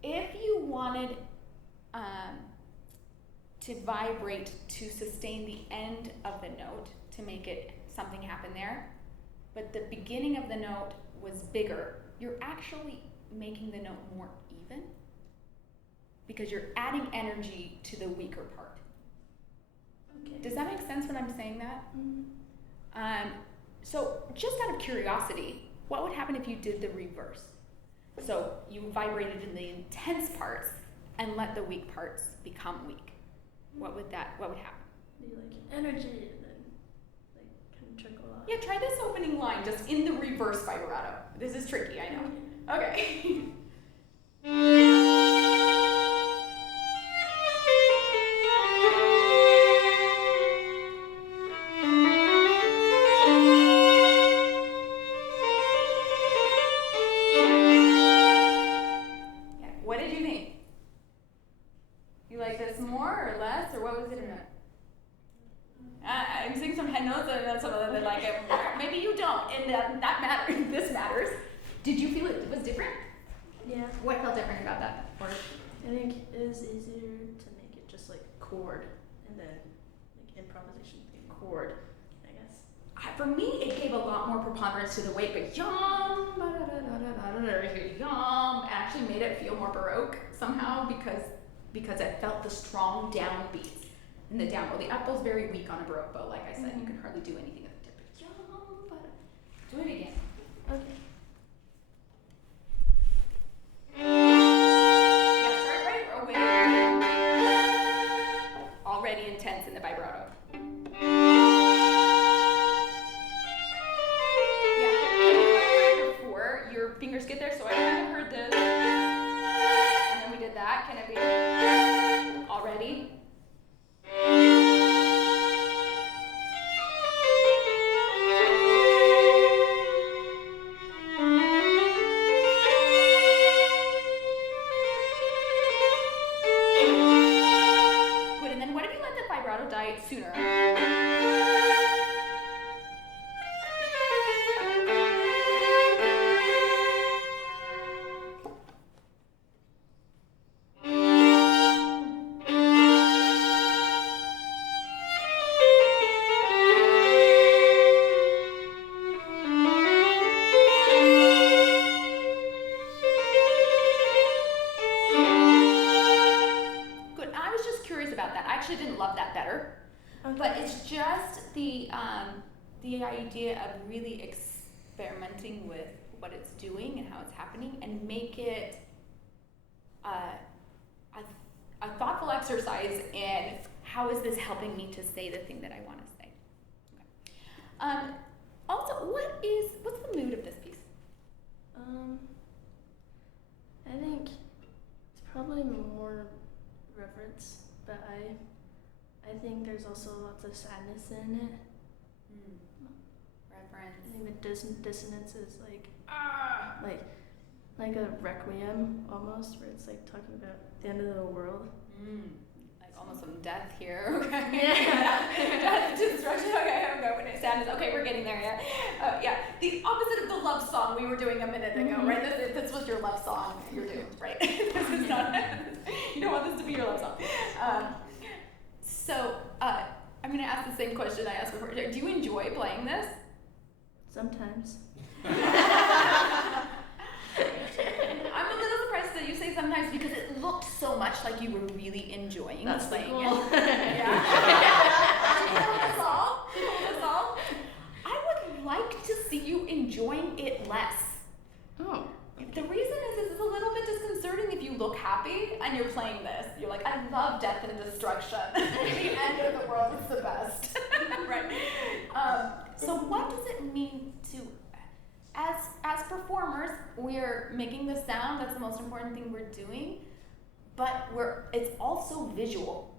if you wanted to vibrate to sustain the end of the note, to make it something happen there, but the beginning of the note was bigger, you're actually making the note more even because you're adding energy to the weaker part. Okay. Does that make sense when I'm saying that? So just out of curiosity, what would happen if you did the reverse? So you vibrated in the intense parts and let the weak parts become weak. What would happen? Be like energy and then kind of trickle off. Yeah, try this opening line just in the reverse vibrato. This is tricky, I know. Okay. Did you feel it was different? Yeah. What felt different about that? Or I think it was easier to make it just like chord and then like improvisation thing chord, I guess. for me, it gave a lot more preponderance to the weight, but yum, yum, actually made it feel more Baroque somehow because it felt the strong down beats in the down bow. The up bow's very weak on a Baroque bow, like I said. You can hardly do anything at the tip. But yum, do it again. Okay. Yeah, start right away. Already intense in the vibrato. Your fingers get there, so I kind of heard this, and then we did that. Can it be already? Good, and then what if you let the vibrato die sooner? But it's just the idea of really experimenting with what it's doing and how it's happening, and make it a thoughtful exercise in how is this helping me to say the thing that I want to say. Okay. Also, what's the mood of this piece? I think it's probably more reverence, but I think there's also lots of sadness in it. Reverence. I think the dissonance is like a requiem almost, where it's like talking about the end of the world. Like almost some death here. Okay. Yeah. Death, destruction. Okay. When it's sadness. Okay, we're getting there. Yeah. Yeah. The opposite of the love song we were doing a minute ago, right? This was your love song. You're doomed, right? This is not. You don't want this to be your love song. So, I'm going to ask the same question I asked before. Do you enjoy playing this? Sometimes. I'm a little surprised that you say sometimes, because it looked so much like you were really enjoying playing cool. it. Yeah. That's all. I would like to see you enjoying it less. Oh. The reason is it's a little bit disconcerting if you look happy and you're playing this. You're like, I love death and destruction. The end of the world is the best. Right? So what does it mean to, as performers, we're making the sound, that's the most important thing we're doing, but it's also visual,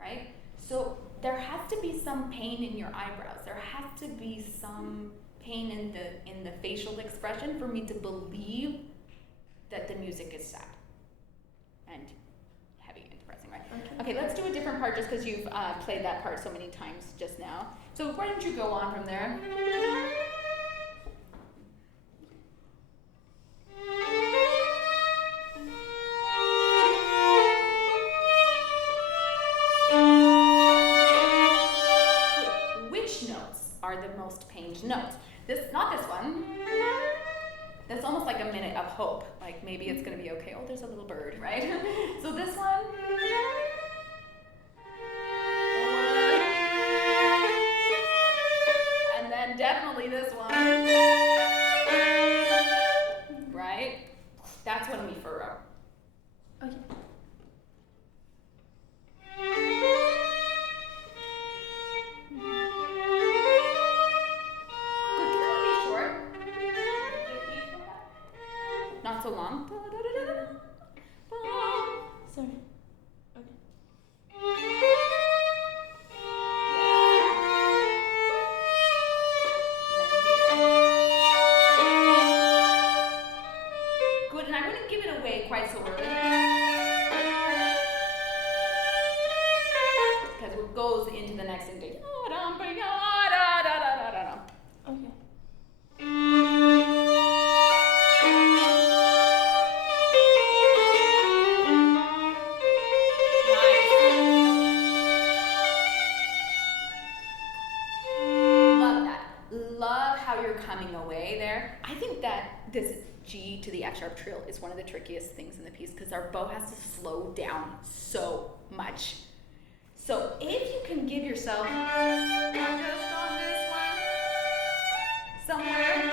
right? So there has to be some pain in your eyebrows. There has to be some pain in the facial expression for me to believe that the music is sad and heavy and depressing, right? Okay, let's do a different part just because you've played that part so many times just now. So why don't you go on from there? Which notes are the most pained notes? Not this one. That's almost like a minute of hope. Like maybe it's gonna be okay. Oh, there's a little bird, right? So this one. And then definitely this one. Right? That's when we furrow. Okay. Not so long. Sorry. Okay. Good, and I wouldn't give it away quite so early. Because it goes into the next indie. Okay. G to the F sharp trill is one of the trickiest things in the piece because our bow has to slow down so much. So if you can give yourself just on this one somewhere,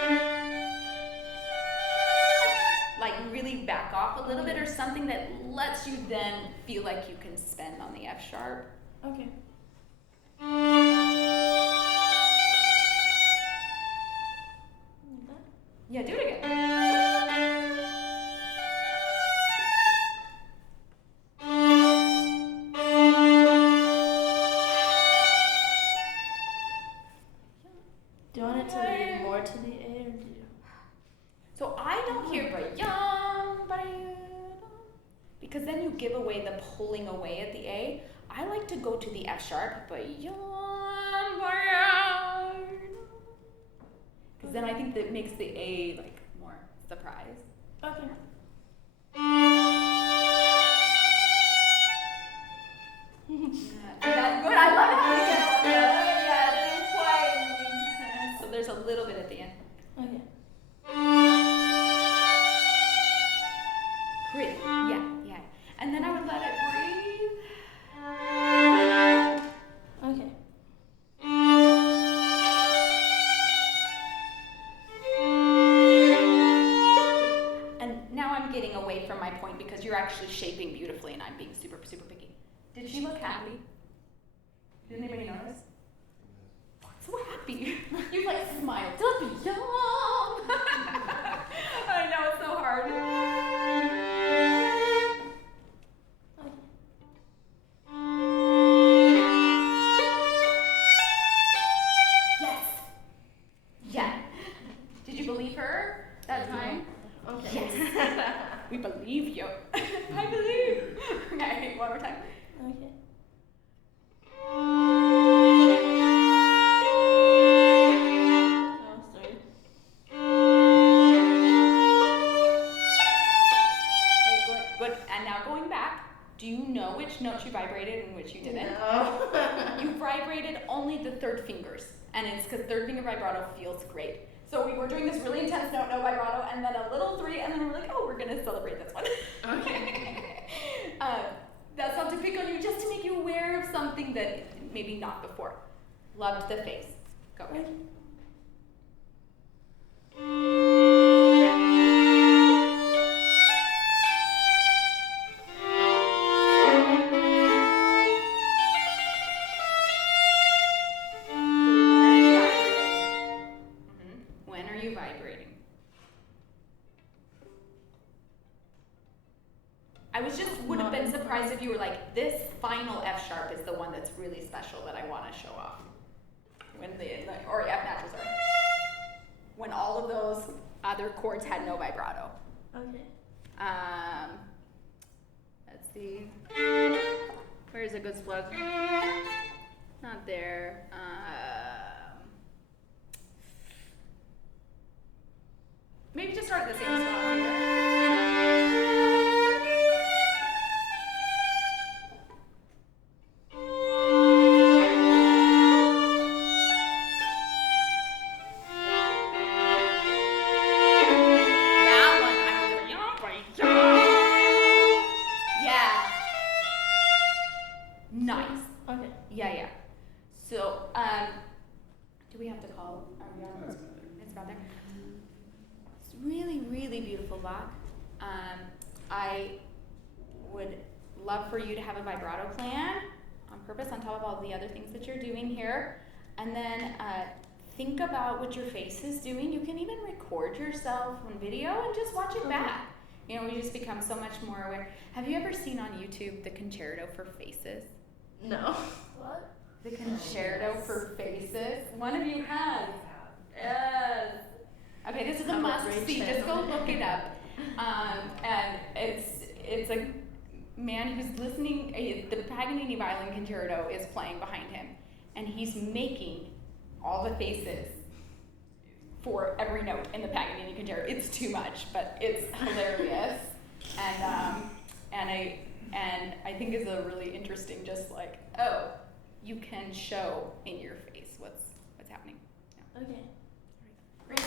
like really back off a little bit or something that lets you then feel like you can spend on the F sharp. Okay. Yeah, do it again. Do you want it to lean more to the A or do you? So I don't hear ba-yum, because then you give away the pulling away at the A. I like to go to the F sharp, ba-yum, because then I think that makes the A like more surprise. Okay. That's good. I love it. Yeah, that didn't quite make sense. So there's a little bit at the end. Okay. Breathe. Yeah. And then I would let it breathe. Okay. And now I'm getting away from my point because you're actually shaping beautifully and I'm being super, super picky. Did she look happy? Did anybody notice? So happy. You like smiled. Don't be young. I know it's so hard. Yes. Yeah. Did you believe her that time? Okay. Yes. We believe you. I believe. Okay, one more time. Okay. Oh, sorry. Okay, good. And now going back, do you know which notes you vibrated and which you didn't? No. You vibrated only the third fingers, and it's because third finger vibrato feels great. So we were doing this really intense note, no vibrato, and then a little three, and then we're like, oh, we're gonna celebrate this one. Okay. That's not to pick on you, just to make you aware of something that maybe not before. Loved the face. Go ahead. When are you vibrating? I would have been surprised if you were like, this final F sharp is the one that's really special that I want to show off. When or F natural, sorry. When all of those other chords had no vibrato. Okay. Let's see. Where's a good slug? Not there. Maybe just start at the same spot here. Bach. I would love for you to have a vibrato plan on purpose on top of all the other things that you're doing here. And then think about what your face is doing. You can even record yourself on video and just watch it back. You know, we just become so much more aware. Have you ever seen on YouTube the Concerto for Faces? No. What? The Concerto for Faces? One of you has. Yes. Okay, this is a must see. Just go look it up. And it's a man who's listening. The Paganini Violin Concerto is playing behind him, and he's making all the faces for every note in the Paganini Concerto. It's too much, but it's hilarious, and I think it's a really interesting. Just like, oh, you can show in your face what's happening. Yeah. Okay. Great.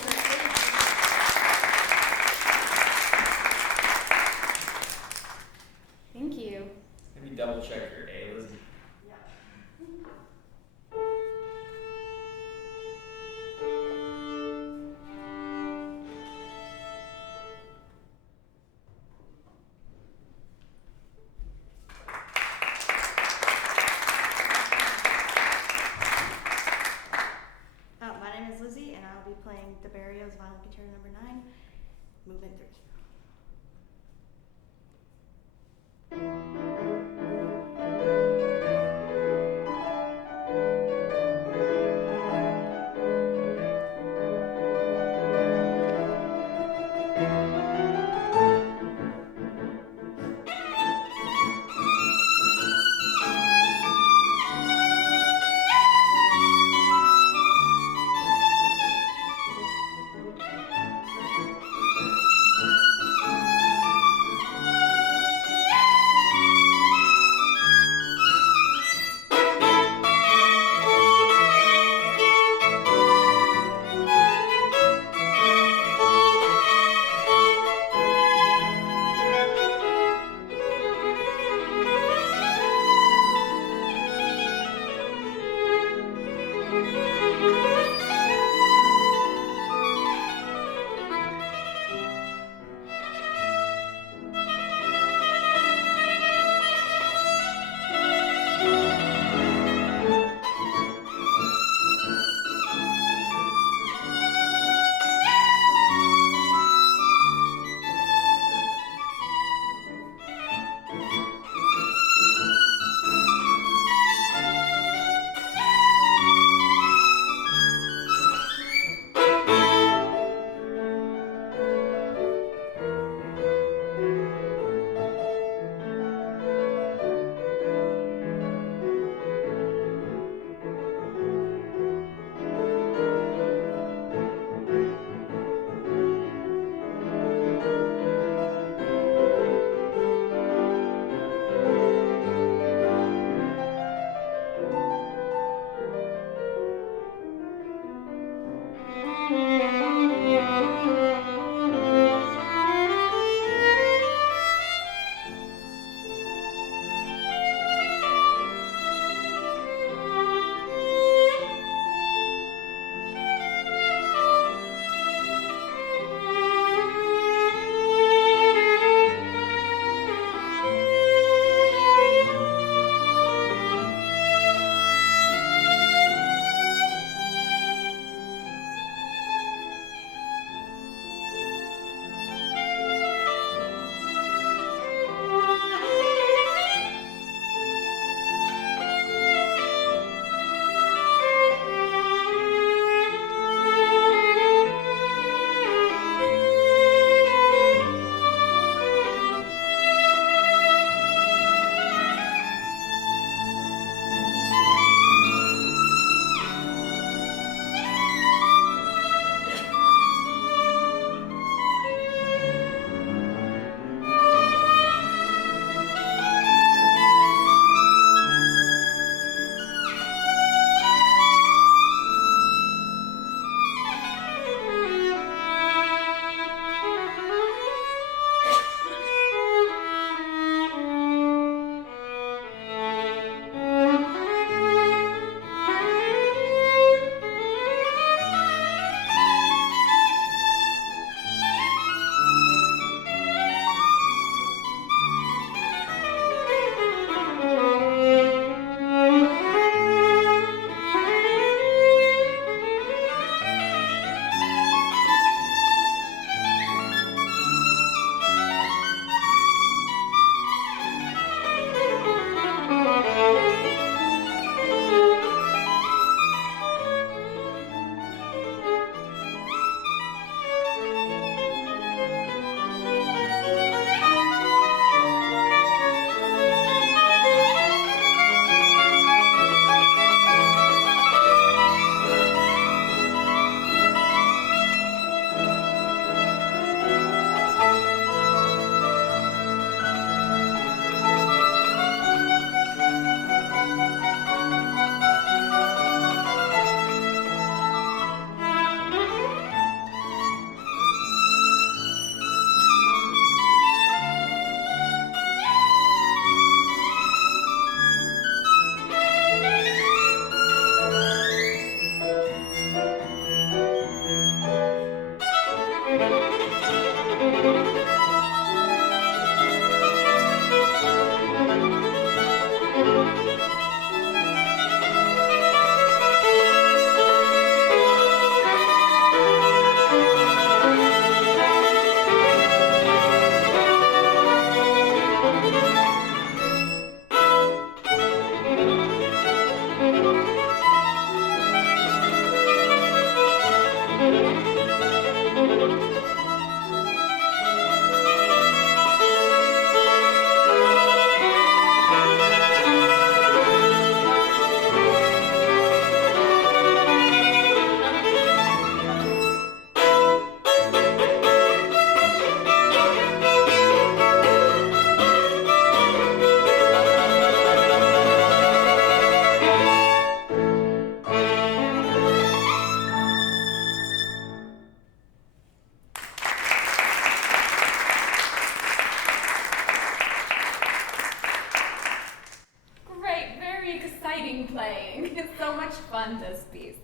much fun, this piece.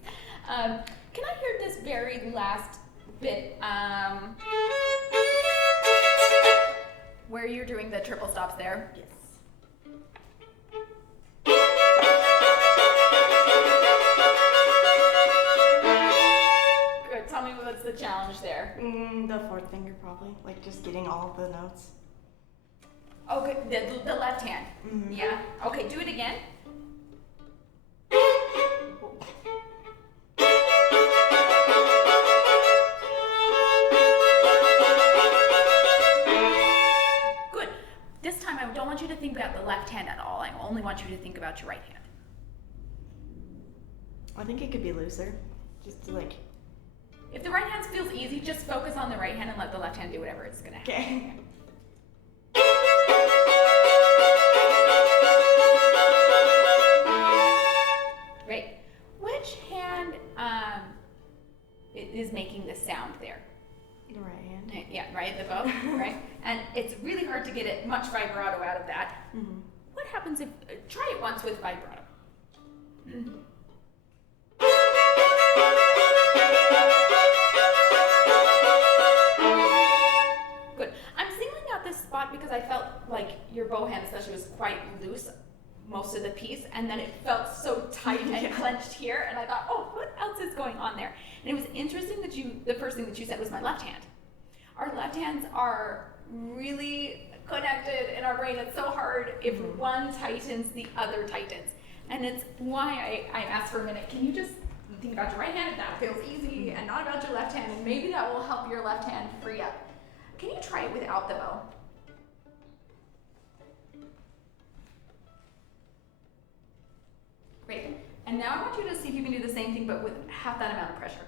Can I hear this very last bit? Where you're doing the triple stops there? Yes. Good. Tell me what's the challenge there. The fourth finger probably, like just getting all the notes. Okay, the left hand. Mm-hmm. Yeah. Okay, do it again. Good. This time I don't want you to think about the left hand at all. I only want you to think about your right hand. I think it could be looser, just to like. If the right hand feels easy, just focus on the right hand and let the left hand do whatever it's gonna have. Okay. Great. Which hand is making the sound there? The right hand. Yeah, right, the bow, right? And it's really hard to get it much vibrato out of that. Mm-hmm. What happens if, try it once with vibrato. Good. I'm singling out this spot because I felt like your bow hand especially was quite loose most of the piece, and then it felt so tight and clenched here, and I thought, oh, what else is going on there? And it was interesting that the first thing that you said was my left hand. Our left hands are really connected in our brain. It's so hard if one tightens, the other tightens. And it's why I asked for a minute, can you just think about your right hand if that feels easy, and not about your left hand, and maybe that will help your left hand free up. Can you try it without the bow? Great. And now I want you to see if you can do the same thing, but with half that amount of pressure.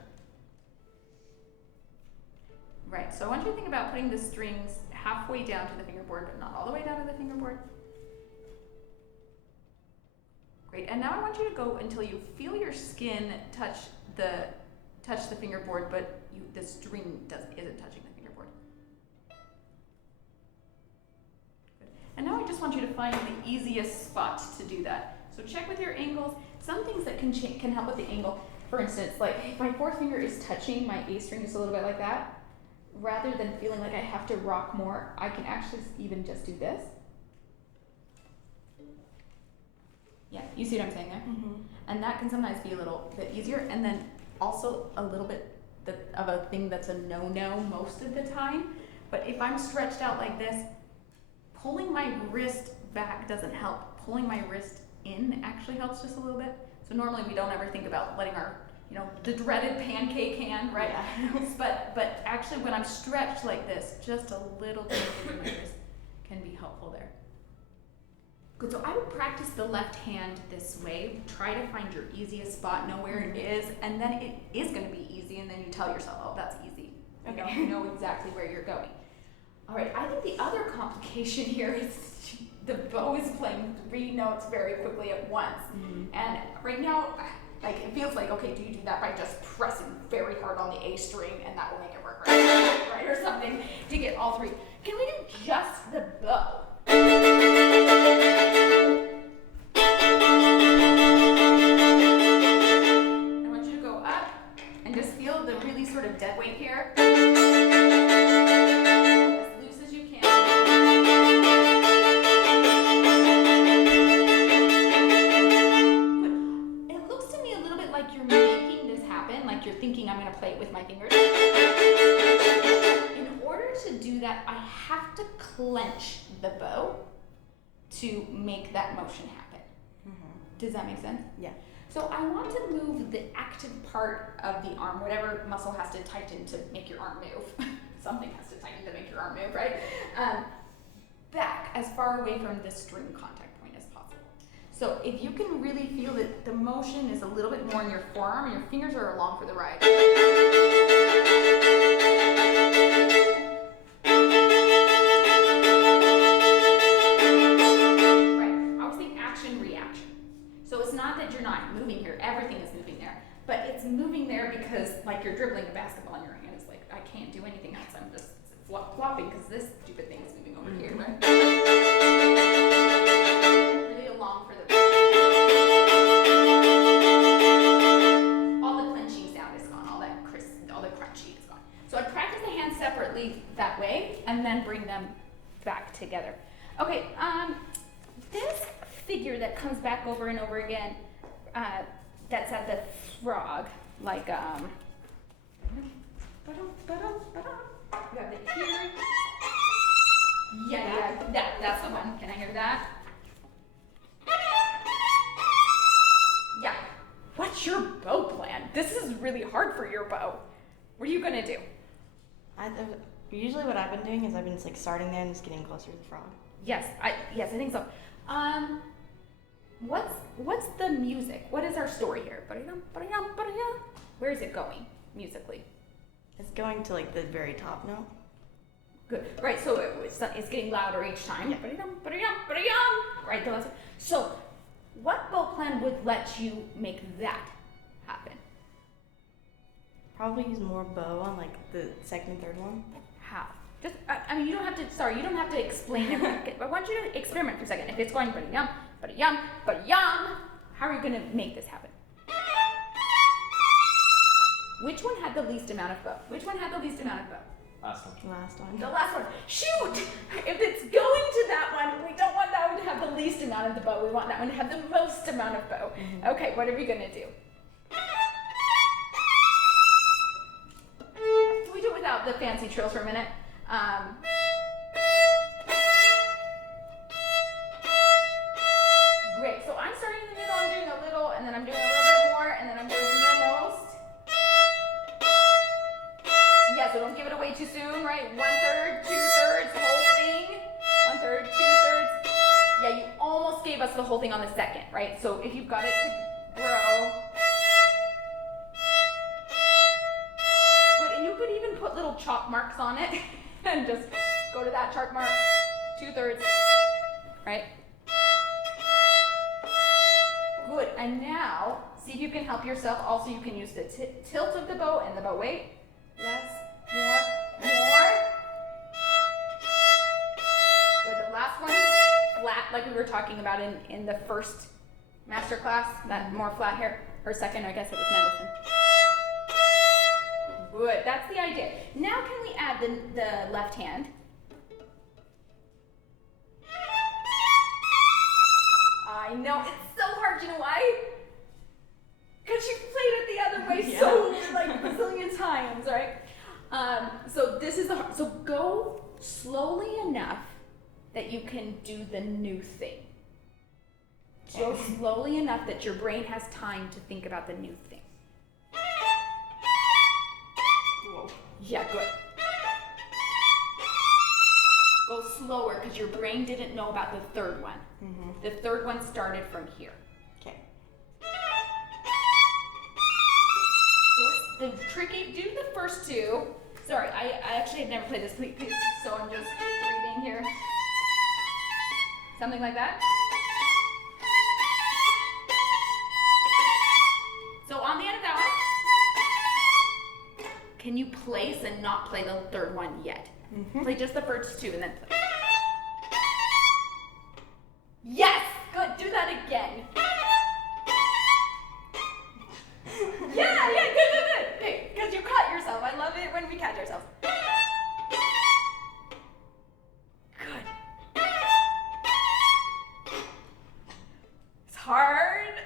Right, so I want you to think about putting the strings halfway down to the fingerboard, but not all the way down to the fingerboard. Great, and now I want you to go until you feel your skin touch the fingerboard, but the string isn't touching the fingerboard. Good. And now I just want you to find the easiest spot to do that. So check with your angles. Some things that can help with the angle. For instance, like if my fourth finger is touching my A string just a little bit like that, rather than feeling like I have to rock more, I can actually even just do this. Yeah, you see what I'm saying there? Mm-hmm. And that can sometimes be a little bit easier. And then also a little bit of a thing that's a no-no most of the time. But if I'm stretched out like this, pulling my wrist back doesn't help. Pulling my wrist in actually helps just a little bit. So normally we don't ever think about letting our, the dreaded pancake hand, right? Yeah. but actually when I'm stretched like this, just a little bit of my wrist can be helpful there. Good, so I would practice the left hand this way. Try to find your easiest spot, know where it is, and then it is going to be easy, and then you tell yourself, oh, that's easy. Okay. You know exactly where you're going. All right, I think the other complication here is the bow is playing 3 notes very quickly at once. Mm-hmm. And right now, it feels like, okay, do you do that by just pressing very hard on the A string, and that will make it work, right? Or something to get all 3. Can we do just the bow? I want you to go up and just feel the really sort of dead weight here. As loose as you can. But it looks to me a little bit like you're making this happen, like you're thinking I'm going to play it with my fingers. In order to do that, I have to clench the bow to make that motion happen. Mm-hmm. Does that make sense? Yeah. So I want to move the active part of the arm, whatever muscle has to tighten to make your arm move. Something has to tighten to make your arm move, right? Back as far away from the string contact point as possible. So if you can really feel that the motion is a little bit more in your forearm and your fingers are along for the ride. So it's not that you're not moving here, everything is moving there, but it's moving there because like you're dribbling a basketball in your hand. It's like, I can't do anything else, I'm just flopping because this stupid thing is moving over here, right? Really along for the them back together. Okay, this figure that comes back over and over again, that's at the frog, like, you have the here. Yeah, that's the one. Can I hear that? Yeah. What's your bow plan? This is really hard for your bow. What are you gonna do? Usually what I've been doing is I've been just like starting there and just getting closer to the frog. Yes, I think so. What's the music? What is our story here? Where is it going musically? It's going to like the very top note. Good. Right. So it's getting louder each time. Yeah. Right. The last one. So, what bow plan would let you make that happen? Probably use more bow on like the second and third one. How? Just, I mean, you don't have to. Sorry, you don't have to explain it. I want you to experiment for a second. If it's going ba-da-yum, ba-da-yum, ba-da-yum, how are you going to make this happen? Which one had the least amount of bow? Which one had the least amount of bow? Last one. Last one. The last one. Shoot! If it's going to that one, we don't want that one to have the least amount of the bow. We want that one to have the most amount of bow. Mm-hmm. Okay, what are we going to do? Can we do it without the fancy trills for a minute? Great. So I'm starting in the middle, I'm doing a little, and then I'm doing a little bit more, and then I'm doing the most. Yeah, so don't give it away too soon, right? 1/3, 2/3, whole thing. 1/3, 2/3. Yeah, you almost gave us the whole thing on the second, right? So if you've got it to grow. Good, and you could even put little chalk marks on it and just go to that chalk mark. 2/3, right? Good, and now, see if you can help yourself. Also, you can use the tilt of the bow and the bow weight. Less, more. Good, the last one, flat, like we were talking about in the first master class, that more flat here, or second, I guess it was Mendelssohn. Good, that's the idea. Now can we add the left hand? I know, it's so hard, you know why? Because you played it the other way so like a bazillion times, right? So this is so go slowly enough that you can do the new thing. Go slowly enough that your brain has time to think about the new thing. Whoa. Yeah, good. Go slower because your brain didn't know about the third one. Mm-hmm. The third one started from here. Okay. So it's the tricky, do the first two. Sorry, I actually had never played this piece, so I'm just reading here. Something like that. So on the end of that one, can you place and not play the third one yet? Mm-hmm. Play just the first two and then play. Yes! Good, do that again. Yeah, good. Because you caught yourself. I love it when we catch ourselves. Good. It's hard.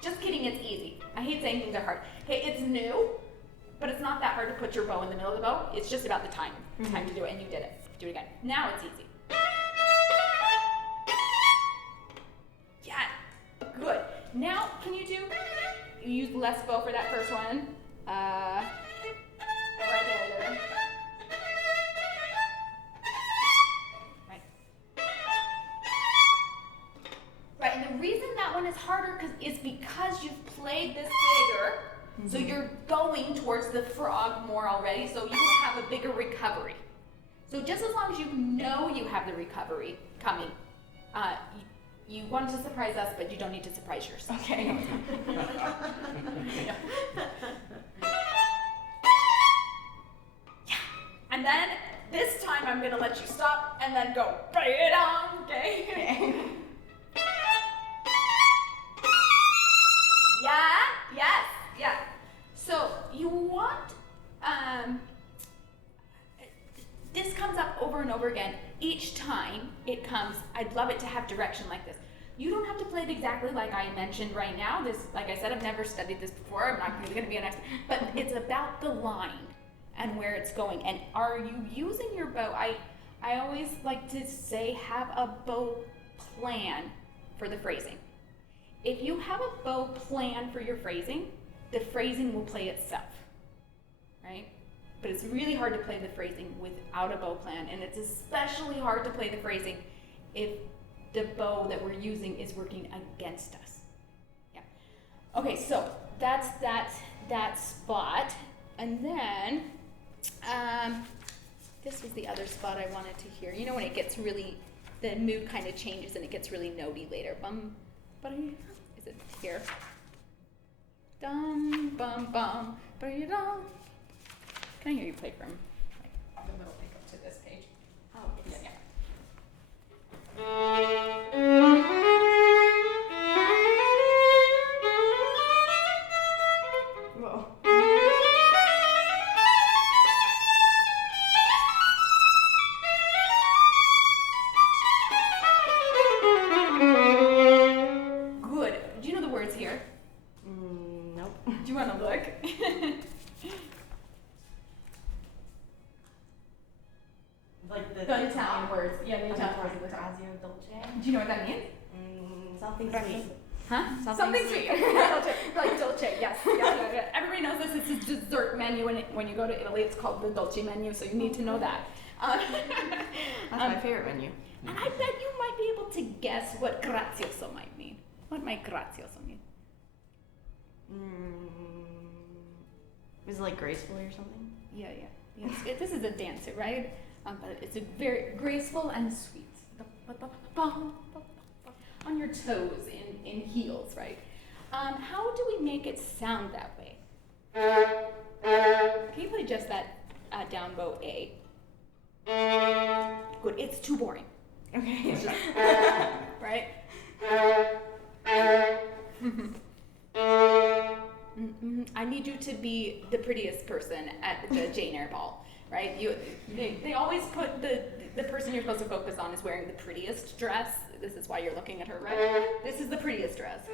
Just kidding, it's easy. I hate saying things are hard. Okay, it's new, but it's not that hard to put your bow in the middle of the bow. It's just about the time. It's time to do it, and you did it. Do it again. Now it's easy. Yeah, good. Now, can you use less bow for that first one? Right there. Right. Right, and the reason that one is harder is because you've played this bigger, so you're going towards the frog more already, so you have a bigger recovery. So just as long as you know you have the recovery coming, you want to surprise us, but you don't need to surprise yourself. Okay. Yeah. And then this time I'm gonna let you stop and then go right on, okay? Yeah. So you want over and over again. Each time it comes, I'd love it to have direction like this. You don't have to play it exactly like I mentioned right now. This, like I said, I've never studied this before. I'm not really going to be an expert, but it's about the line and where it's going. And are you using your bow? I always like to say have a bow plan for the phrasing. If you have a bow plan for your phrasing, the phrasing will play itself, right? But it's really hard to play the phrasing without a bow plan, and it's especially hard to play the phrasing if the bow that we're using is working against us. Yeah. Okay, so that's that spot, and then this was the other spot I wanted to hear. You know when it gets really, the mood kind of changes and it gets really notey later. Bum, bum. Is it here? Dum, bum, bum, ba-dum. Can I hear you play from like the middle pick up to this page? Oh, yes. Yeah. Whoa. Good. Do you know the words here? Nope. Do you want to look? Like the Italian words. Yeah, the Italian words at the top. Adagio dolce. Do you know what that means? Something sweet. Huh? Something sweet. Dolce. Like dolce, yes. Yeah. Everybody knows this. It's a dessert menu, and when you go to Italy, it's called the dolce menu, so you need to know that. That's my favorite menu. And I bet you might be able to guess what grazioso might mean. What might grazioso mean? Is it like gracefully or something? Yeah. Yes. This is a dancer, right? But it's a very graceful and sweet. On your toes in heels, right? How do we make it sound that way? Can you play just that down bow A? Good. It's too boring. Okay. It's just, right? I need you to be the prettiest person at the Jane Eyre ball, right? They always put the person you're supposed to focus on is wearing the prettiest dress. This is why you're looking at her, right? This is the prettiest dress.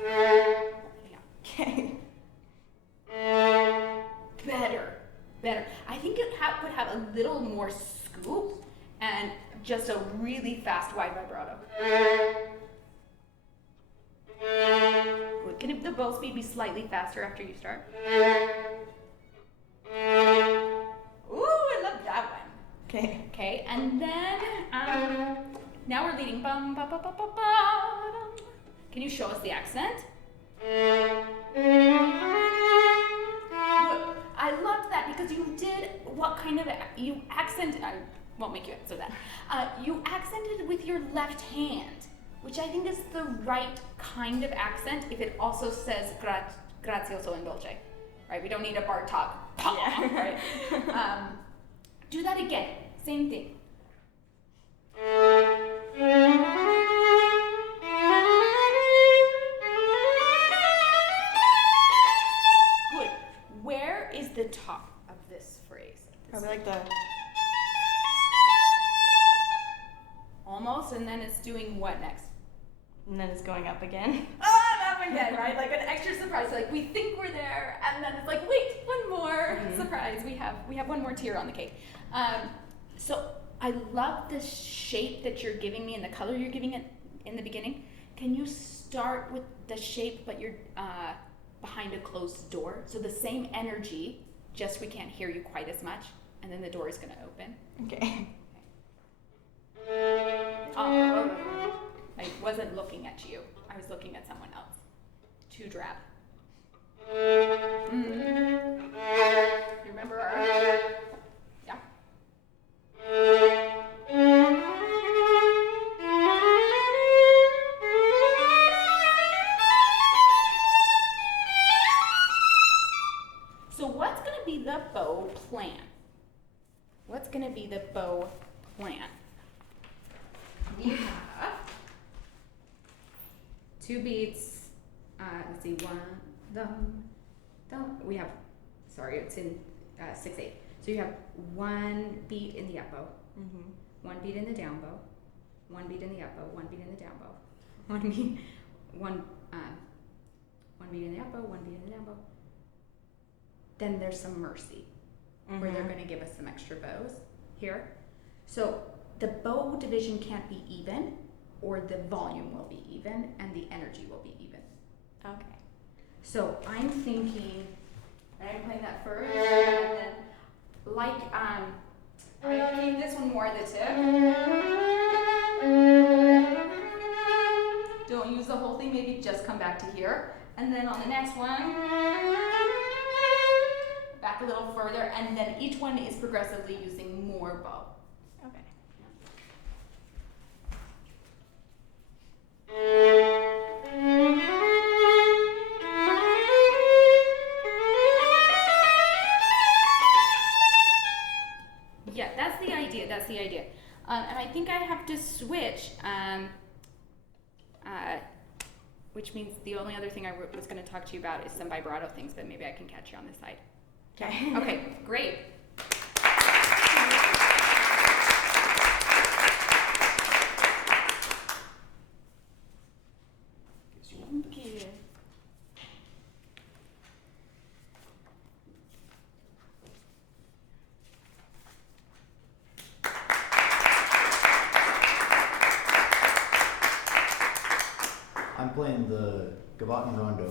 Yeah. Okay. Better. I think it would have a little more scoop and just a really fast wide vibrato. Good. Can the bow speed be slightly faster after you start? Ooh, I love that one. Okay, and then now we're leading. Bum, ba, ba, ba, ba, ba, dum. Can you show us the accent? Good. I loved that because you did you accent. I won't make you answer that. You accented with your left hand, which I think is the right kind of accent if it also says grazioso and dolce, right? We don't need a Bartok, right? Do that again, same thing. Good. Where is the top of this phrase? Probably like the... Almost, and then it's doing what next? And then it's going up again. Up again, right? Like an extra surprise. Like we think we're there, and then it's like, wait, one more surprise. We have one more tier on the cake. So I love the shape that you're giving me and the color you're giving it in the beginning. Can you start with the shape, but you're behind a closed door? So the same energy, just we can't hear you quite as much, and then the door is going to open. Okay. Oh, I wasn't looking at you. I was looking at someone else. Too drab. You remember our... Yeah. So what's going to be the bow plan? What's going to be the bow plan? We have 2 beats. Let's see, one, we have, sorry, it's in 6/8. So you have 1 beat in the up bow, one beat in the down bow, one beat in the up bow, one beat in the down bow, one beat in the up bow, one beat in the down bow. Then there's some mercy, where they're going to give us some extra bows here. So the bow division can't be even, or the volume will be even, and the energy will be even. Okay. So I'm thinking, and I'm playing that first, and then like I'm gonna keep this one more at the tip. Don't use the whole thing, maybe just come back to here. And then on the next one, back a little further, and then each one is progressively using more bow. Okay. Yeah, that's the idea. That's the idea. And I think I have to switch, which means the only other thing I was going to talk to you about is some vibrato things, but maybe I can catch you on this side. Okay. Okay, great. Thank you. I'm playing the Gavotte and Rondeau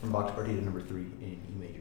from Bach's Partita number 3 in E major.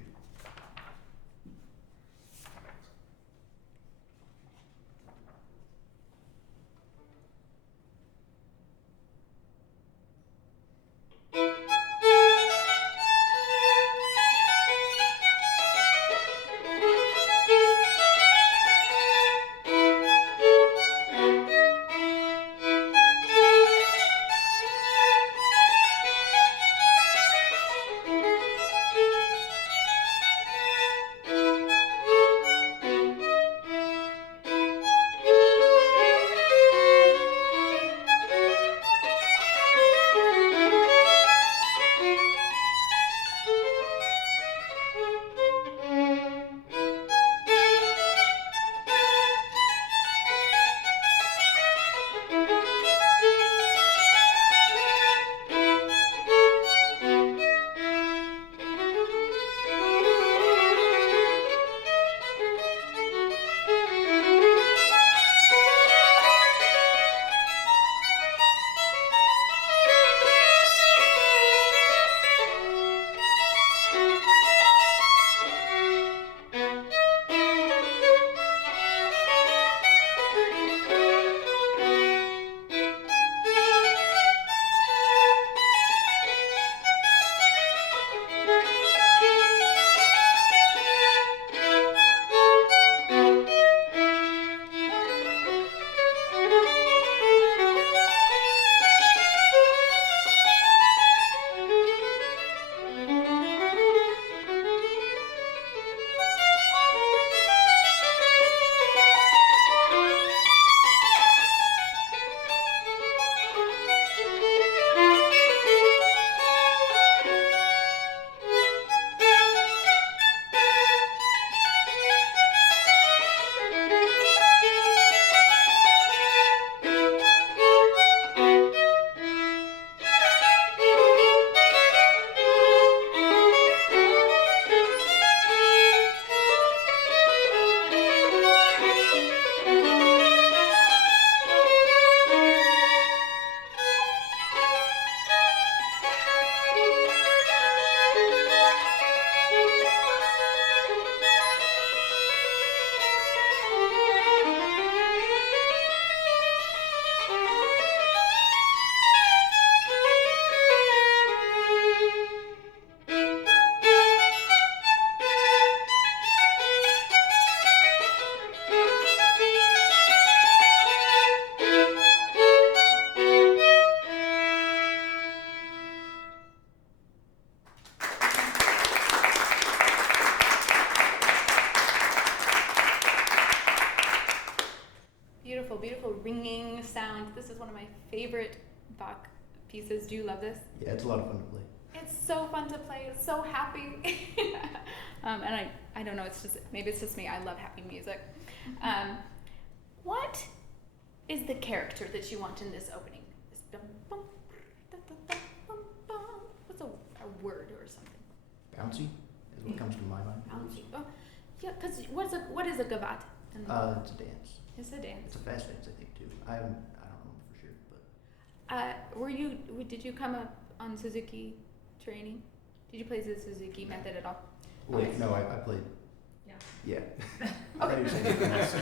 Beautiful ringing sound. This is one of my favorite Bach pieces. Do you love this? Yeah, it's a lot of fun to play. It's so fun to play. It's so happy. And I don't know, maybe it's just me. I love happy music. What is the character that you want in this opening? This what's a word or something? Bouncy is what comes to my mind. Bouncy. Oh, yeah, because what is a gavotte? It's a dance. It's a dance. It's a fast dance, I think, too. I don't know for sure, but. Did you come up on Suzuki training? Did you play the Suzuki method at all? Wait, no, I played. Yeah. Yeah. I thought you were saying something else.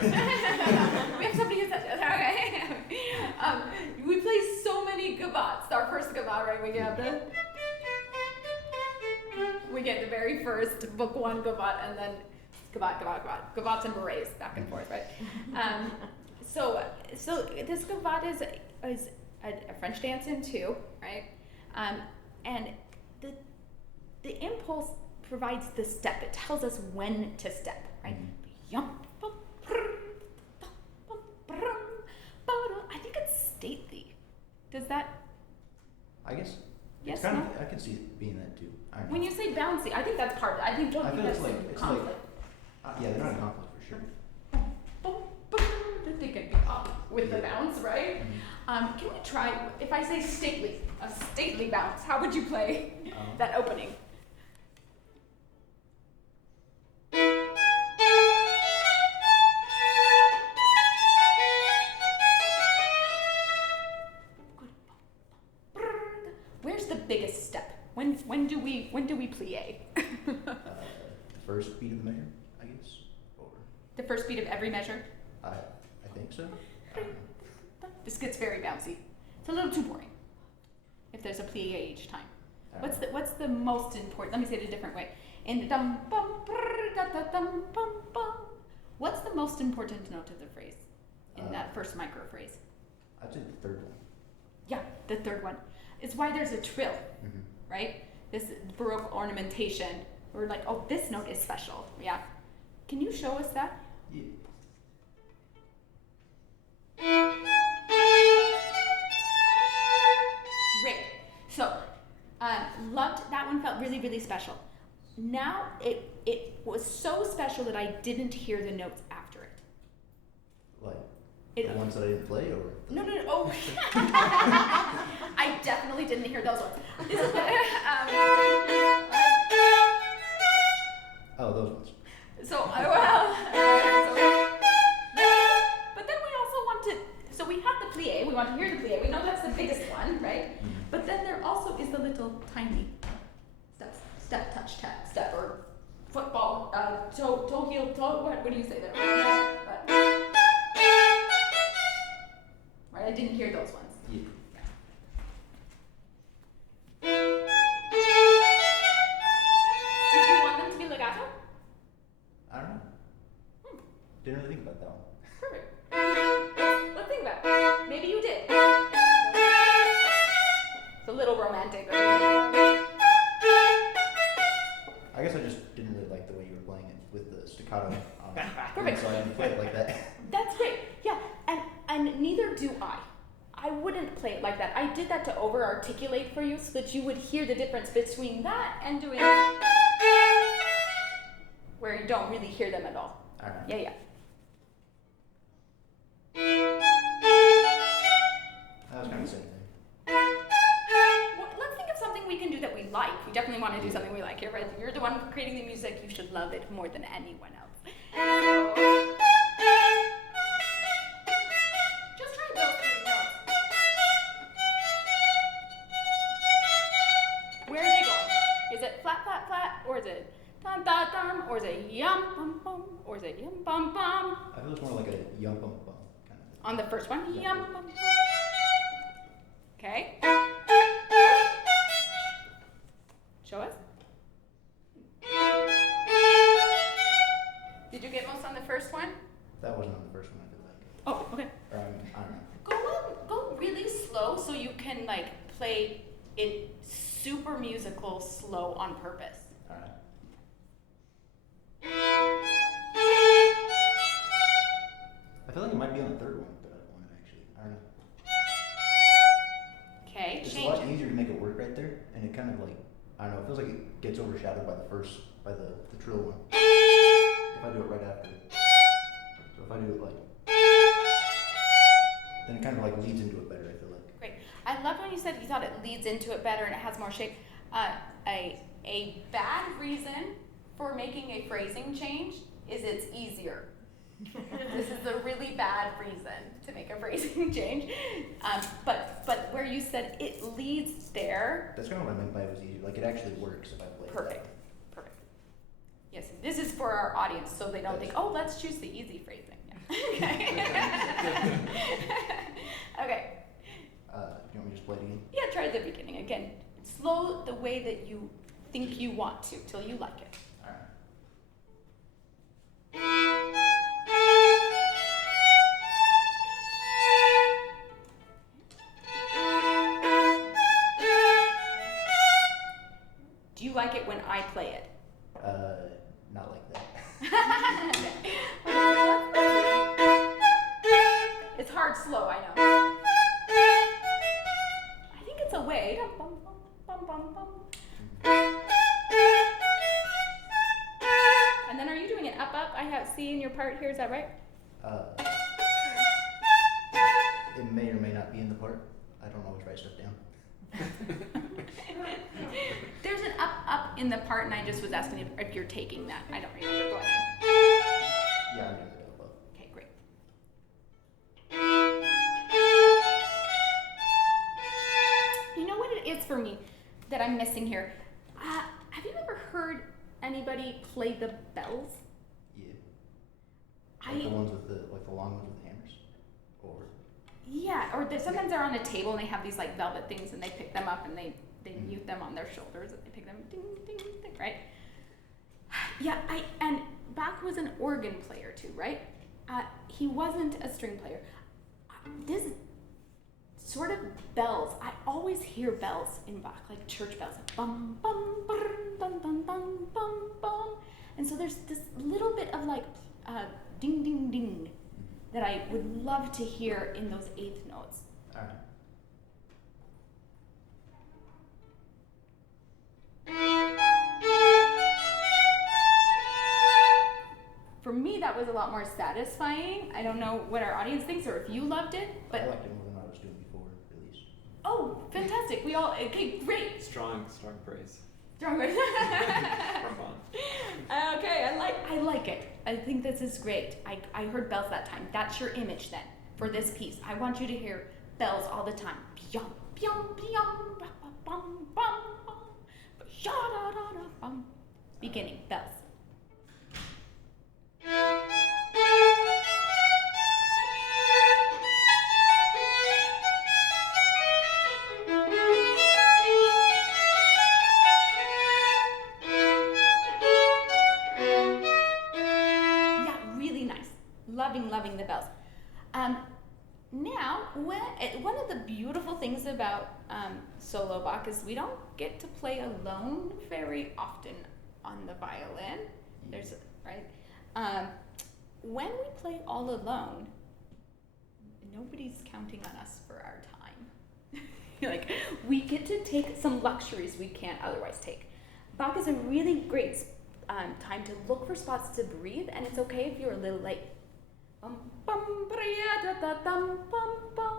We have somebody who said that. Okay. We play so many gavottes. Our first gavotte, right? We get the very first book one gavotte, and then gavotte. Gavottes and berets, back and forth, right? So this gavotte is a French dance in two, right? And the impulse provides the step. It tells us when to step, right? I think it's stately. Does that? I guess. Yes, It's kind no? of, I can see it being that, too. I don't know. When you say bouncy, I think that's part of it. I think don't I think feel that's it's like- in it's conflict. Yeah, they're not in conflict for sure. They can be up with the bounce, right? Mhm. Can we try, if I say stately, a stately bounce, how would you play Um, that opening? Where's the biggest step? When do we plie? the first beat of the measure, I guess. Or The first beat of every measure? I think so. I don't know. This gets very bouncy. It's a little too boring. If there's a plie each time. I don't know. What's the most important? Let me say it a different way. In the dum bum brr, da da dum bum bum. What's the most important note of the phrase in that first micro phrase? I'd say the third one. Yeah, the third one. It's why there's a trill, Mm-hmm. right? This Baroque ornamentation. We're like, oh, this note is special. Yeah. Can you show us that? Yeah. Great. So, loved that one. Felt really, really special. Now it was so special that I didn't hear the notes after it. Like It- the ones that I didn't play, or No. Oh, I definitely didn't hear those ones. oh, those ones. But then we also want to. So we have the plie. We want to hear the plie. We know that's the biggest one, right? Mhm. But then there also is the little tiny steps, step, touch, tap, step, or football, toe, heel, toe. What do you say there? Right, I didn't hear those ones. Yeah. Did you want them to be legato? I don't know. Didn't really think about that one. Perfect. Let's think about it. Maybe you did. It's a little romantic. I guess I just didn't really like the way you were playing it with the staccato. Perfect. So I didn't play it like that. That's great. Yeah, and neither do I. I wouldn't play it like that. I did that to over-articulate for you so that you would hear the difference between that and doing where you don't really hear them at all. All right. Yeah. That was kind of the same thing. Well, let's think of something we can do that we like. We definitely want to do something we like here, right? You're the one creating the music. You should love it more than anyone else. Just try those three notes. Where are they going? Is it flat, flat, flat? Or is it dum, dum, dum? Or is it yum, bum, bum? Or is it yum, bum, bum? I feel it's more like a yum bum bum kind of thing. On the first one, yum, bum, bum. Okay. Show us. Did you get most on the first one? That wasn't on the first one, I feel like. Oh, okay. Or I don't know. Go really slow so you can like play it super musical slow on purpose. All right. I feel like it might be on the third one, but I don't want it actually. I don't know. Okay, It's a change lot it. easier to make it work right there, and it kind of like, I don't know, it feels like it gets overshadowed by the trill one. If I do it right after. So if I do it like, And it kind of like leads into it better, I feel like. Great. I loved when you said you thought it leads into it better and it has more shape. A bad reason for making a phrasing change is it's easier. This is a really bad reason to make a phrasing change. But where you said it leads there. That's kind of what I meant by it was easier. Like it actually works if I play it. Perfect. Perfect. Yes, this is for our audience so they don't think, oh, let's choose the easy phrasing. Yeah. Okay. Okay. You want me to just play it again? Yeah, try at the beginning. Again, slow the way that you think you want to till you like it. Alright. Do you like it when I play it? Not like that. It's hard slow, I know. I think it's a way. Bum, bum, bum, bum. And then are you doing an up, up? I have C in your part here, is that right? It may or may not be in the part. I don't always write stuff down. There's an up, up in the part, and I just was asking if you're taking that. I don't remember. Go ahead. Yeah, I'm doing the up. Okay, great. You know what it is for me that I'm missing here? Have you ever heard anybody play the bells? Yeah. Like the ones with the long ones with the hammers? Or? Yeah, or sometimes they're on a table and they have these like velvet things and they pick them up and they mute them on their shoulders and they pick them ding, ding, ding, right? Yeah, and Bach was an organ player too, right? He wasn't a string player. This sort of bells, I always hear bells in Bach, like church bells, like bum, bum, brr, bum, bum, bum, bum, bum. And so there's this little bit of like ding, ding, ding that I would love to hear in those eighth notes. Alright. For me, that was a lot more satisfying. I don't know what our audience thinks or if you loved it, but I liked it more than I was doing before, at least. oh, fantastic! We all okay, great. Strong praise. Strong words. From Bon. Okay, I like it. I think this is great. I heard bells that time. That's your image then for this piece. I want you to hear bells all the time. Pyong, pyong, pyong, ba, ba, bum, bum, bum, ba, sha, da, da, da, bum. Beginning, bells. Loving the bells. Now, one of the beautiful things about solo Bach is we don't get to play alone very often on the violin. There's right. When we play all alone, nobody's counting on us for our time. Like we get to take some luxuries we can't otherwise take. Bach is a really great time to look for spots to breathe, and it's okay if you're a little late. Bum bum da da dum bum bum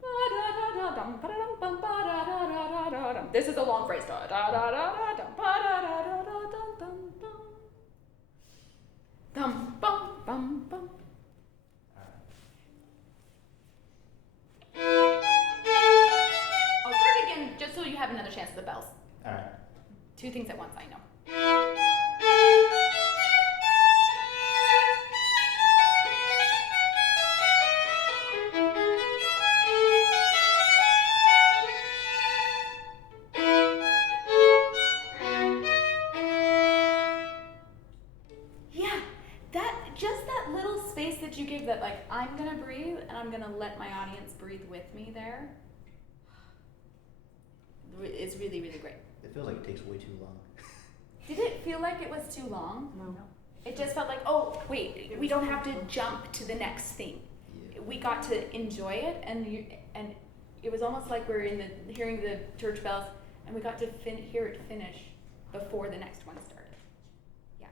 ba da da dum ba dum bum ba da da da dum. This is a long phrase. Da da da da dum ba da da da dum dum dum. Dum bum bum bum. I'll start again just so you have another chance at the bells. All right. Two things at once, I know. That like I'm gonna breathe and I'm gonna let my audience breathe with me there. It's really, really great. It feels like it takes way too long. Did it feel like it was too long? No. It just felt like, oh wait, we don't have to jump to the next thing. Yeah. We got to enjoy it, and it was almost like we're hearing the church bells, and we got to hear it finish before the next one started. Yeah,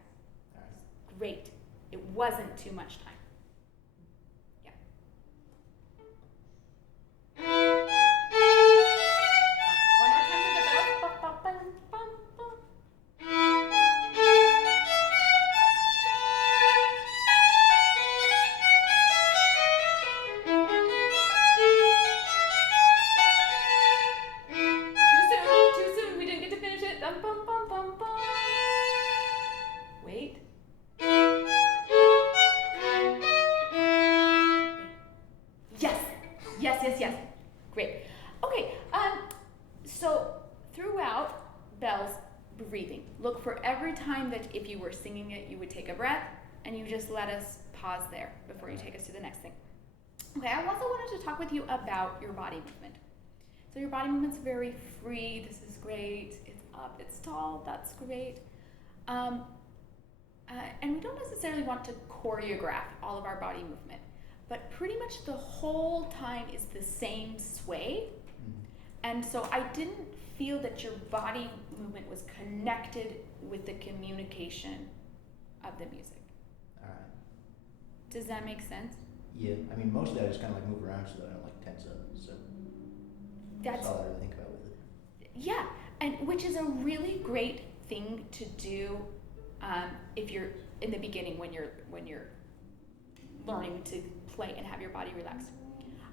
All right. great. It wasn't too much time. yes. Great. Okay, so throughout Belle's breathing, look for every time that if you were singing it, you would take a breath, and you just let us pause there before you take us to the next thing. Okay, I also wanted to talk with you about your body movement. So your body movement's very free. This is great. It's up, it's tall, that's great. And we don't necessarily want to choreograph all of our body movement, but pretty much the whole time is the same sway. And so I didn't feel that your body movement was connected with the communication of the music. All right. Does that make sense? Yeah, I mean, mostly I just kind of like move around so that I don't like tense up. So that's all I really think about with it. Yeah, and which is a really great thing to do if you're in the beginning when you're learning to play and have your body relaxed.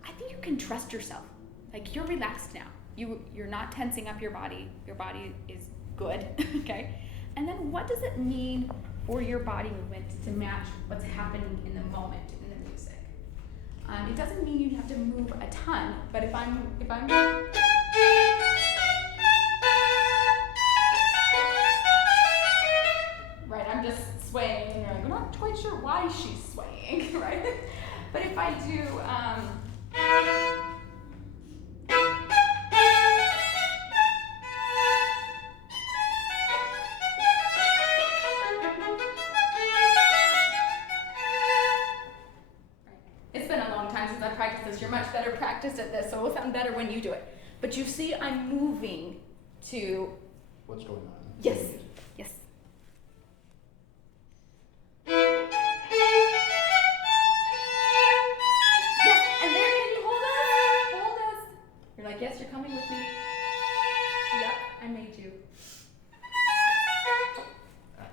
I think you can trust yourself. Like, you're relaxed now. You're not tensing up your body. Your body is good, okay? And then what does it mean for your body movement to match what's happening in the moment in the music? It doesn't mean you have to move a ton, but if I'm right, I'm just swaying, and you're like, I'm not quite sure why she's swaying, right? But if I do, it's been a long time since I've practiced this. You're much better practiced at this, so it'll sound better when you do it. But you see, I'm moving to What's going on? yes, yes. Yes, and there, can you hold us? Hold us. You're like, yes, you're coming with me. Yep, I made you. All right.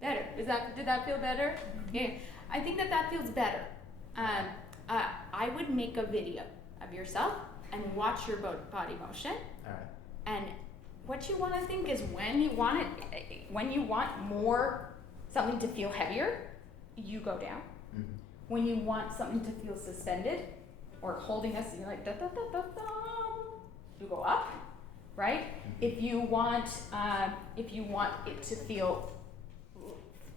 Better. Did that feel better? Yeah. I think that feels better. I would make a video of yourself and watch your body motion. All right. And what you want to think is when you want more something to feel heavier, you go down. Mm-hmm. When you want something to feel suspended or holding us, you're like da da da da da. You go up, right? If you want it to feel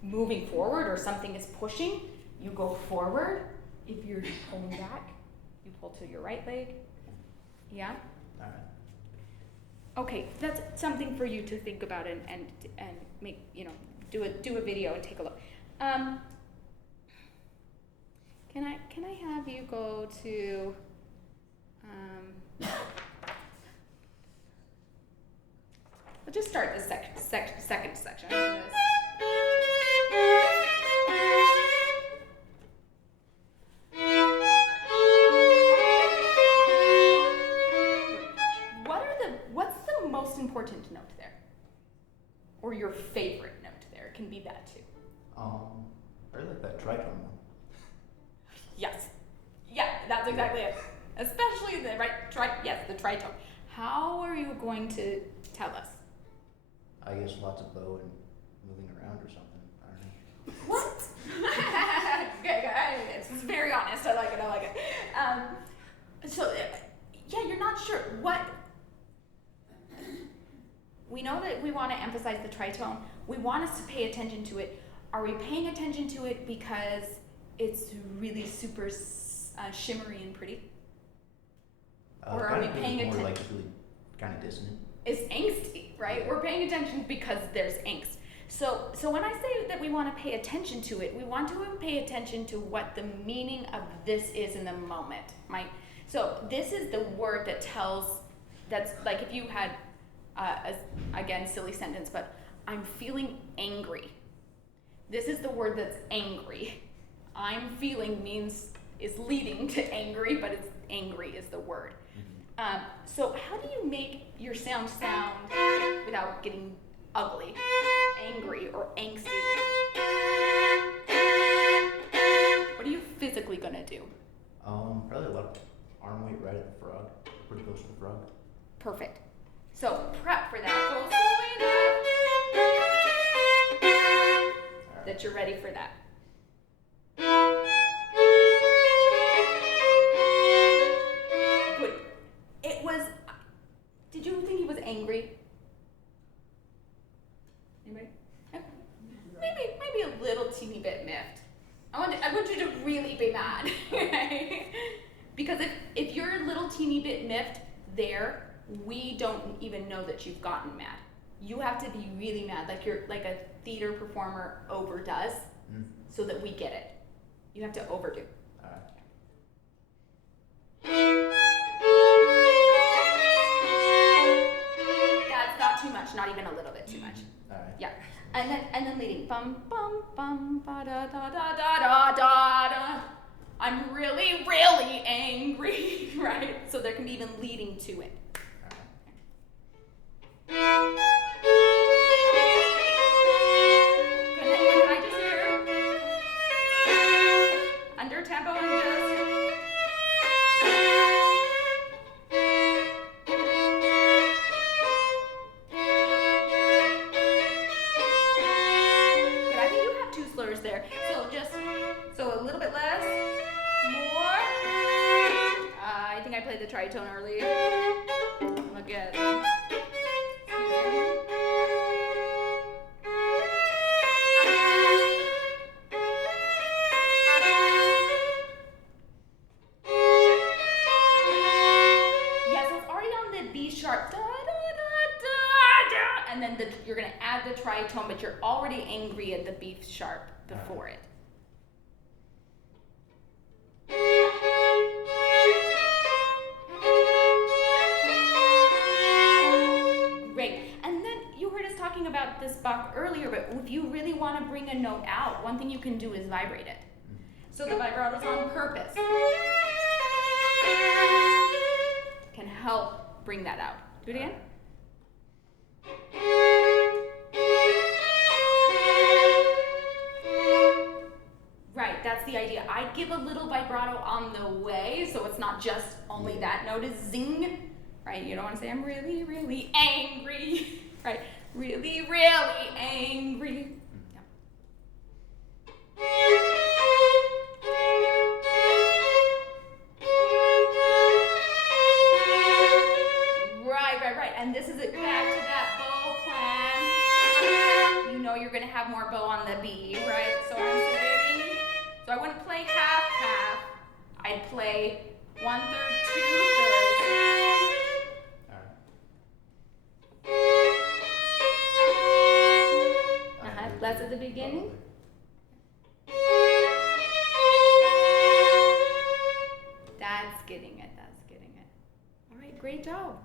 moving forward or something is pushing, you go forward. If you're pulling back, you pull to your right leg. Yeah. All right. Okay, that's something for you to think about and make, do a video and take a look. Can I have you go to we'll just start the second section. What's the most important note there? Or your favorite note there? It can be that too. I really like that tritone one. Yes. Yeah, that's exactly it. Especially the the tritone. How are you going to tell us? I guess lots of bow and moving around or something. I don't know. What? Okay, this is very honest. I like it. So, you're not sure. What? We know that we want to emphasize the tritone. We want us to pay attention to it. Are we paying attention to it because it's really super shimmery and pretty? Or are we paying attention? More like it's really kind of dissonant. It's angsty, right? We're paying attention because there's angst. So when I say that we want to pay attention to it, we want to pay attention to what the meaning of this is in the moment, right? So this is the word that tells, that's like if you had, again, silly sentence, but I'm feeling angry. This is the word that's angry. I'm feeling is leading to angry, but it's angry is the word. So how do you make your sound without getting ugly, angry, or angsty? What do you physically really gonna do? Probably a lot of arm weight right at the frog, pretty close to the frog. Perfect. So prep for that. Go slowly enough that you're ready for that. Good. It was. Did you think he was angry? Anybody? Maybe a little teeny bit miffed. I want you to really be mad, right? Because if you're a little teeny bit miffed there, we don't even know that you've gotten mad. You have to be really mad, like you're like a theater performer overdoes, so that we get it. You have to overdo. That's not too much, not even a little bit too much. Yeah. And then leading bum bum bum ba da da da da da da da. I'm really, really angry, right? So there can be even leading to it. Can I just hear? Under tempo and just. Good, I think you have two slurs there. So a little bit less. More. I think I played the tritone earlier. Look at it. And then you're going to add the tritone, but you're already angry at the B sharp before it. Great. And then you heard us talking about this Bach earlier, but if you really want to bring a note out, one thing you can do is vibrate it. So the vibrato's on purpose. Can help bring that out. Do it again. Right, that's the idea. I'd give a little vibrato on the way, so it's not just only that note is zing, right? You don't want to say, I'm really, really angry, right? Really, really angry. Yeah. Right. And this is it back to that bow plan. You know you're going to have more bow on the B, right? So I'm saying, so I wouldn't play half. I'd play 1/3, 2/3. Less at the beginning. That's getting it. All right, great job.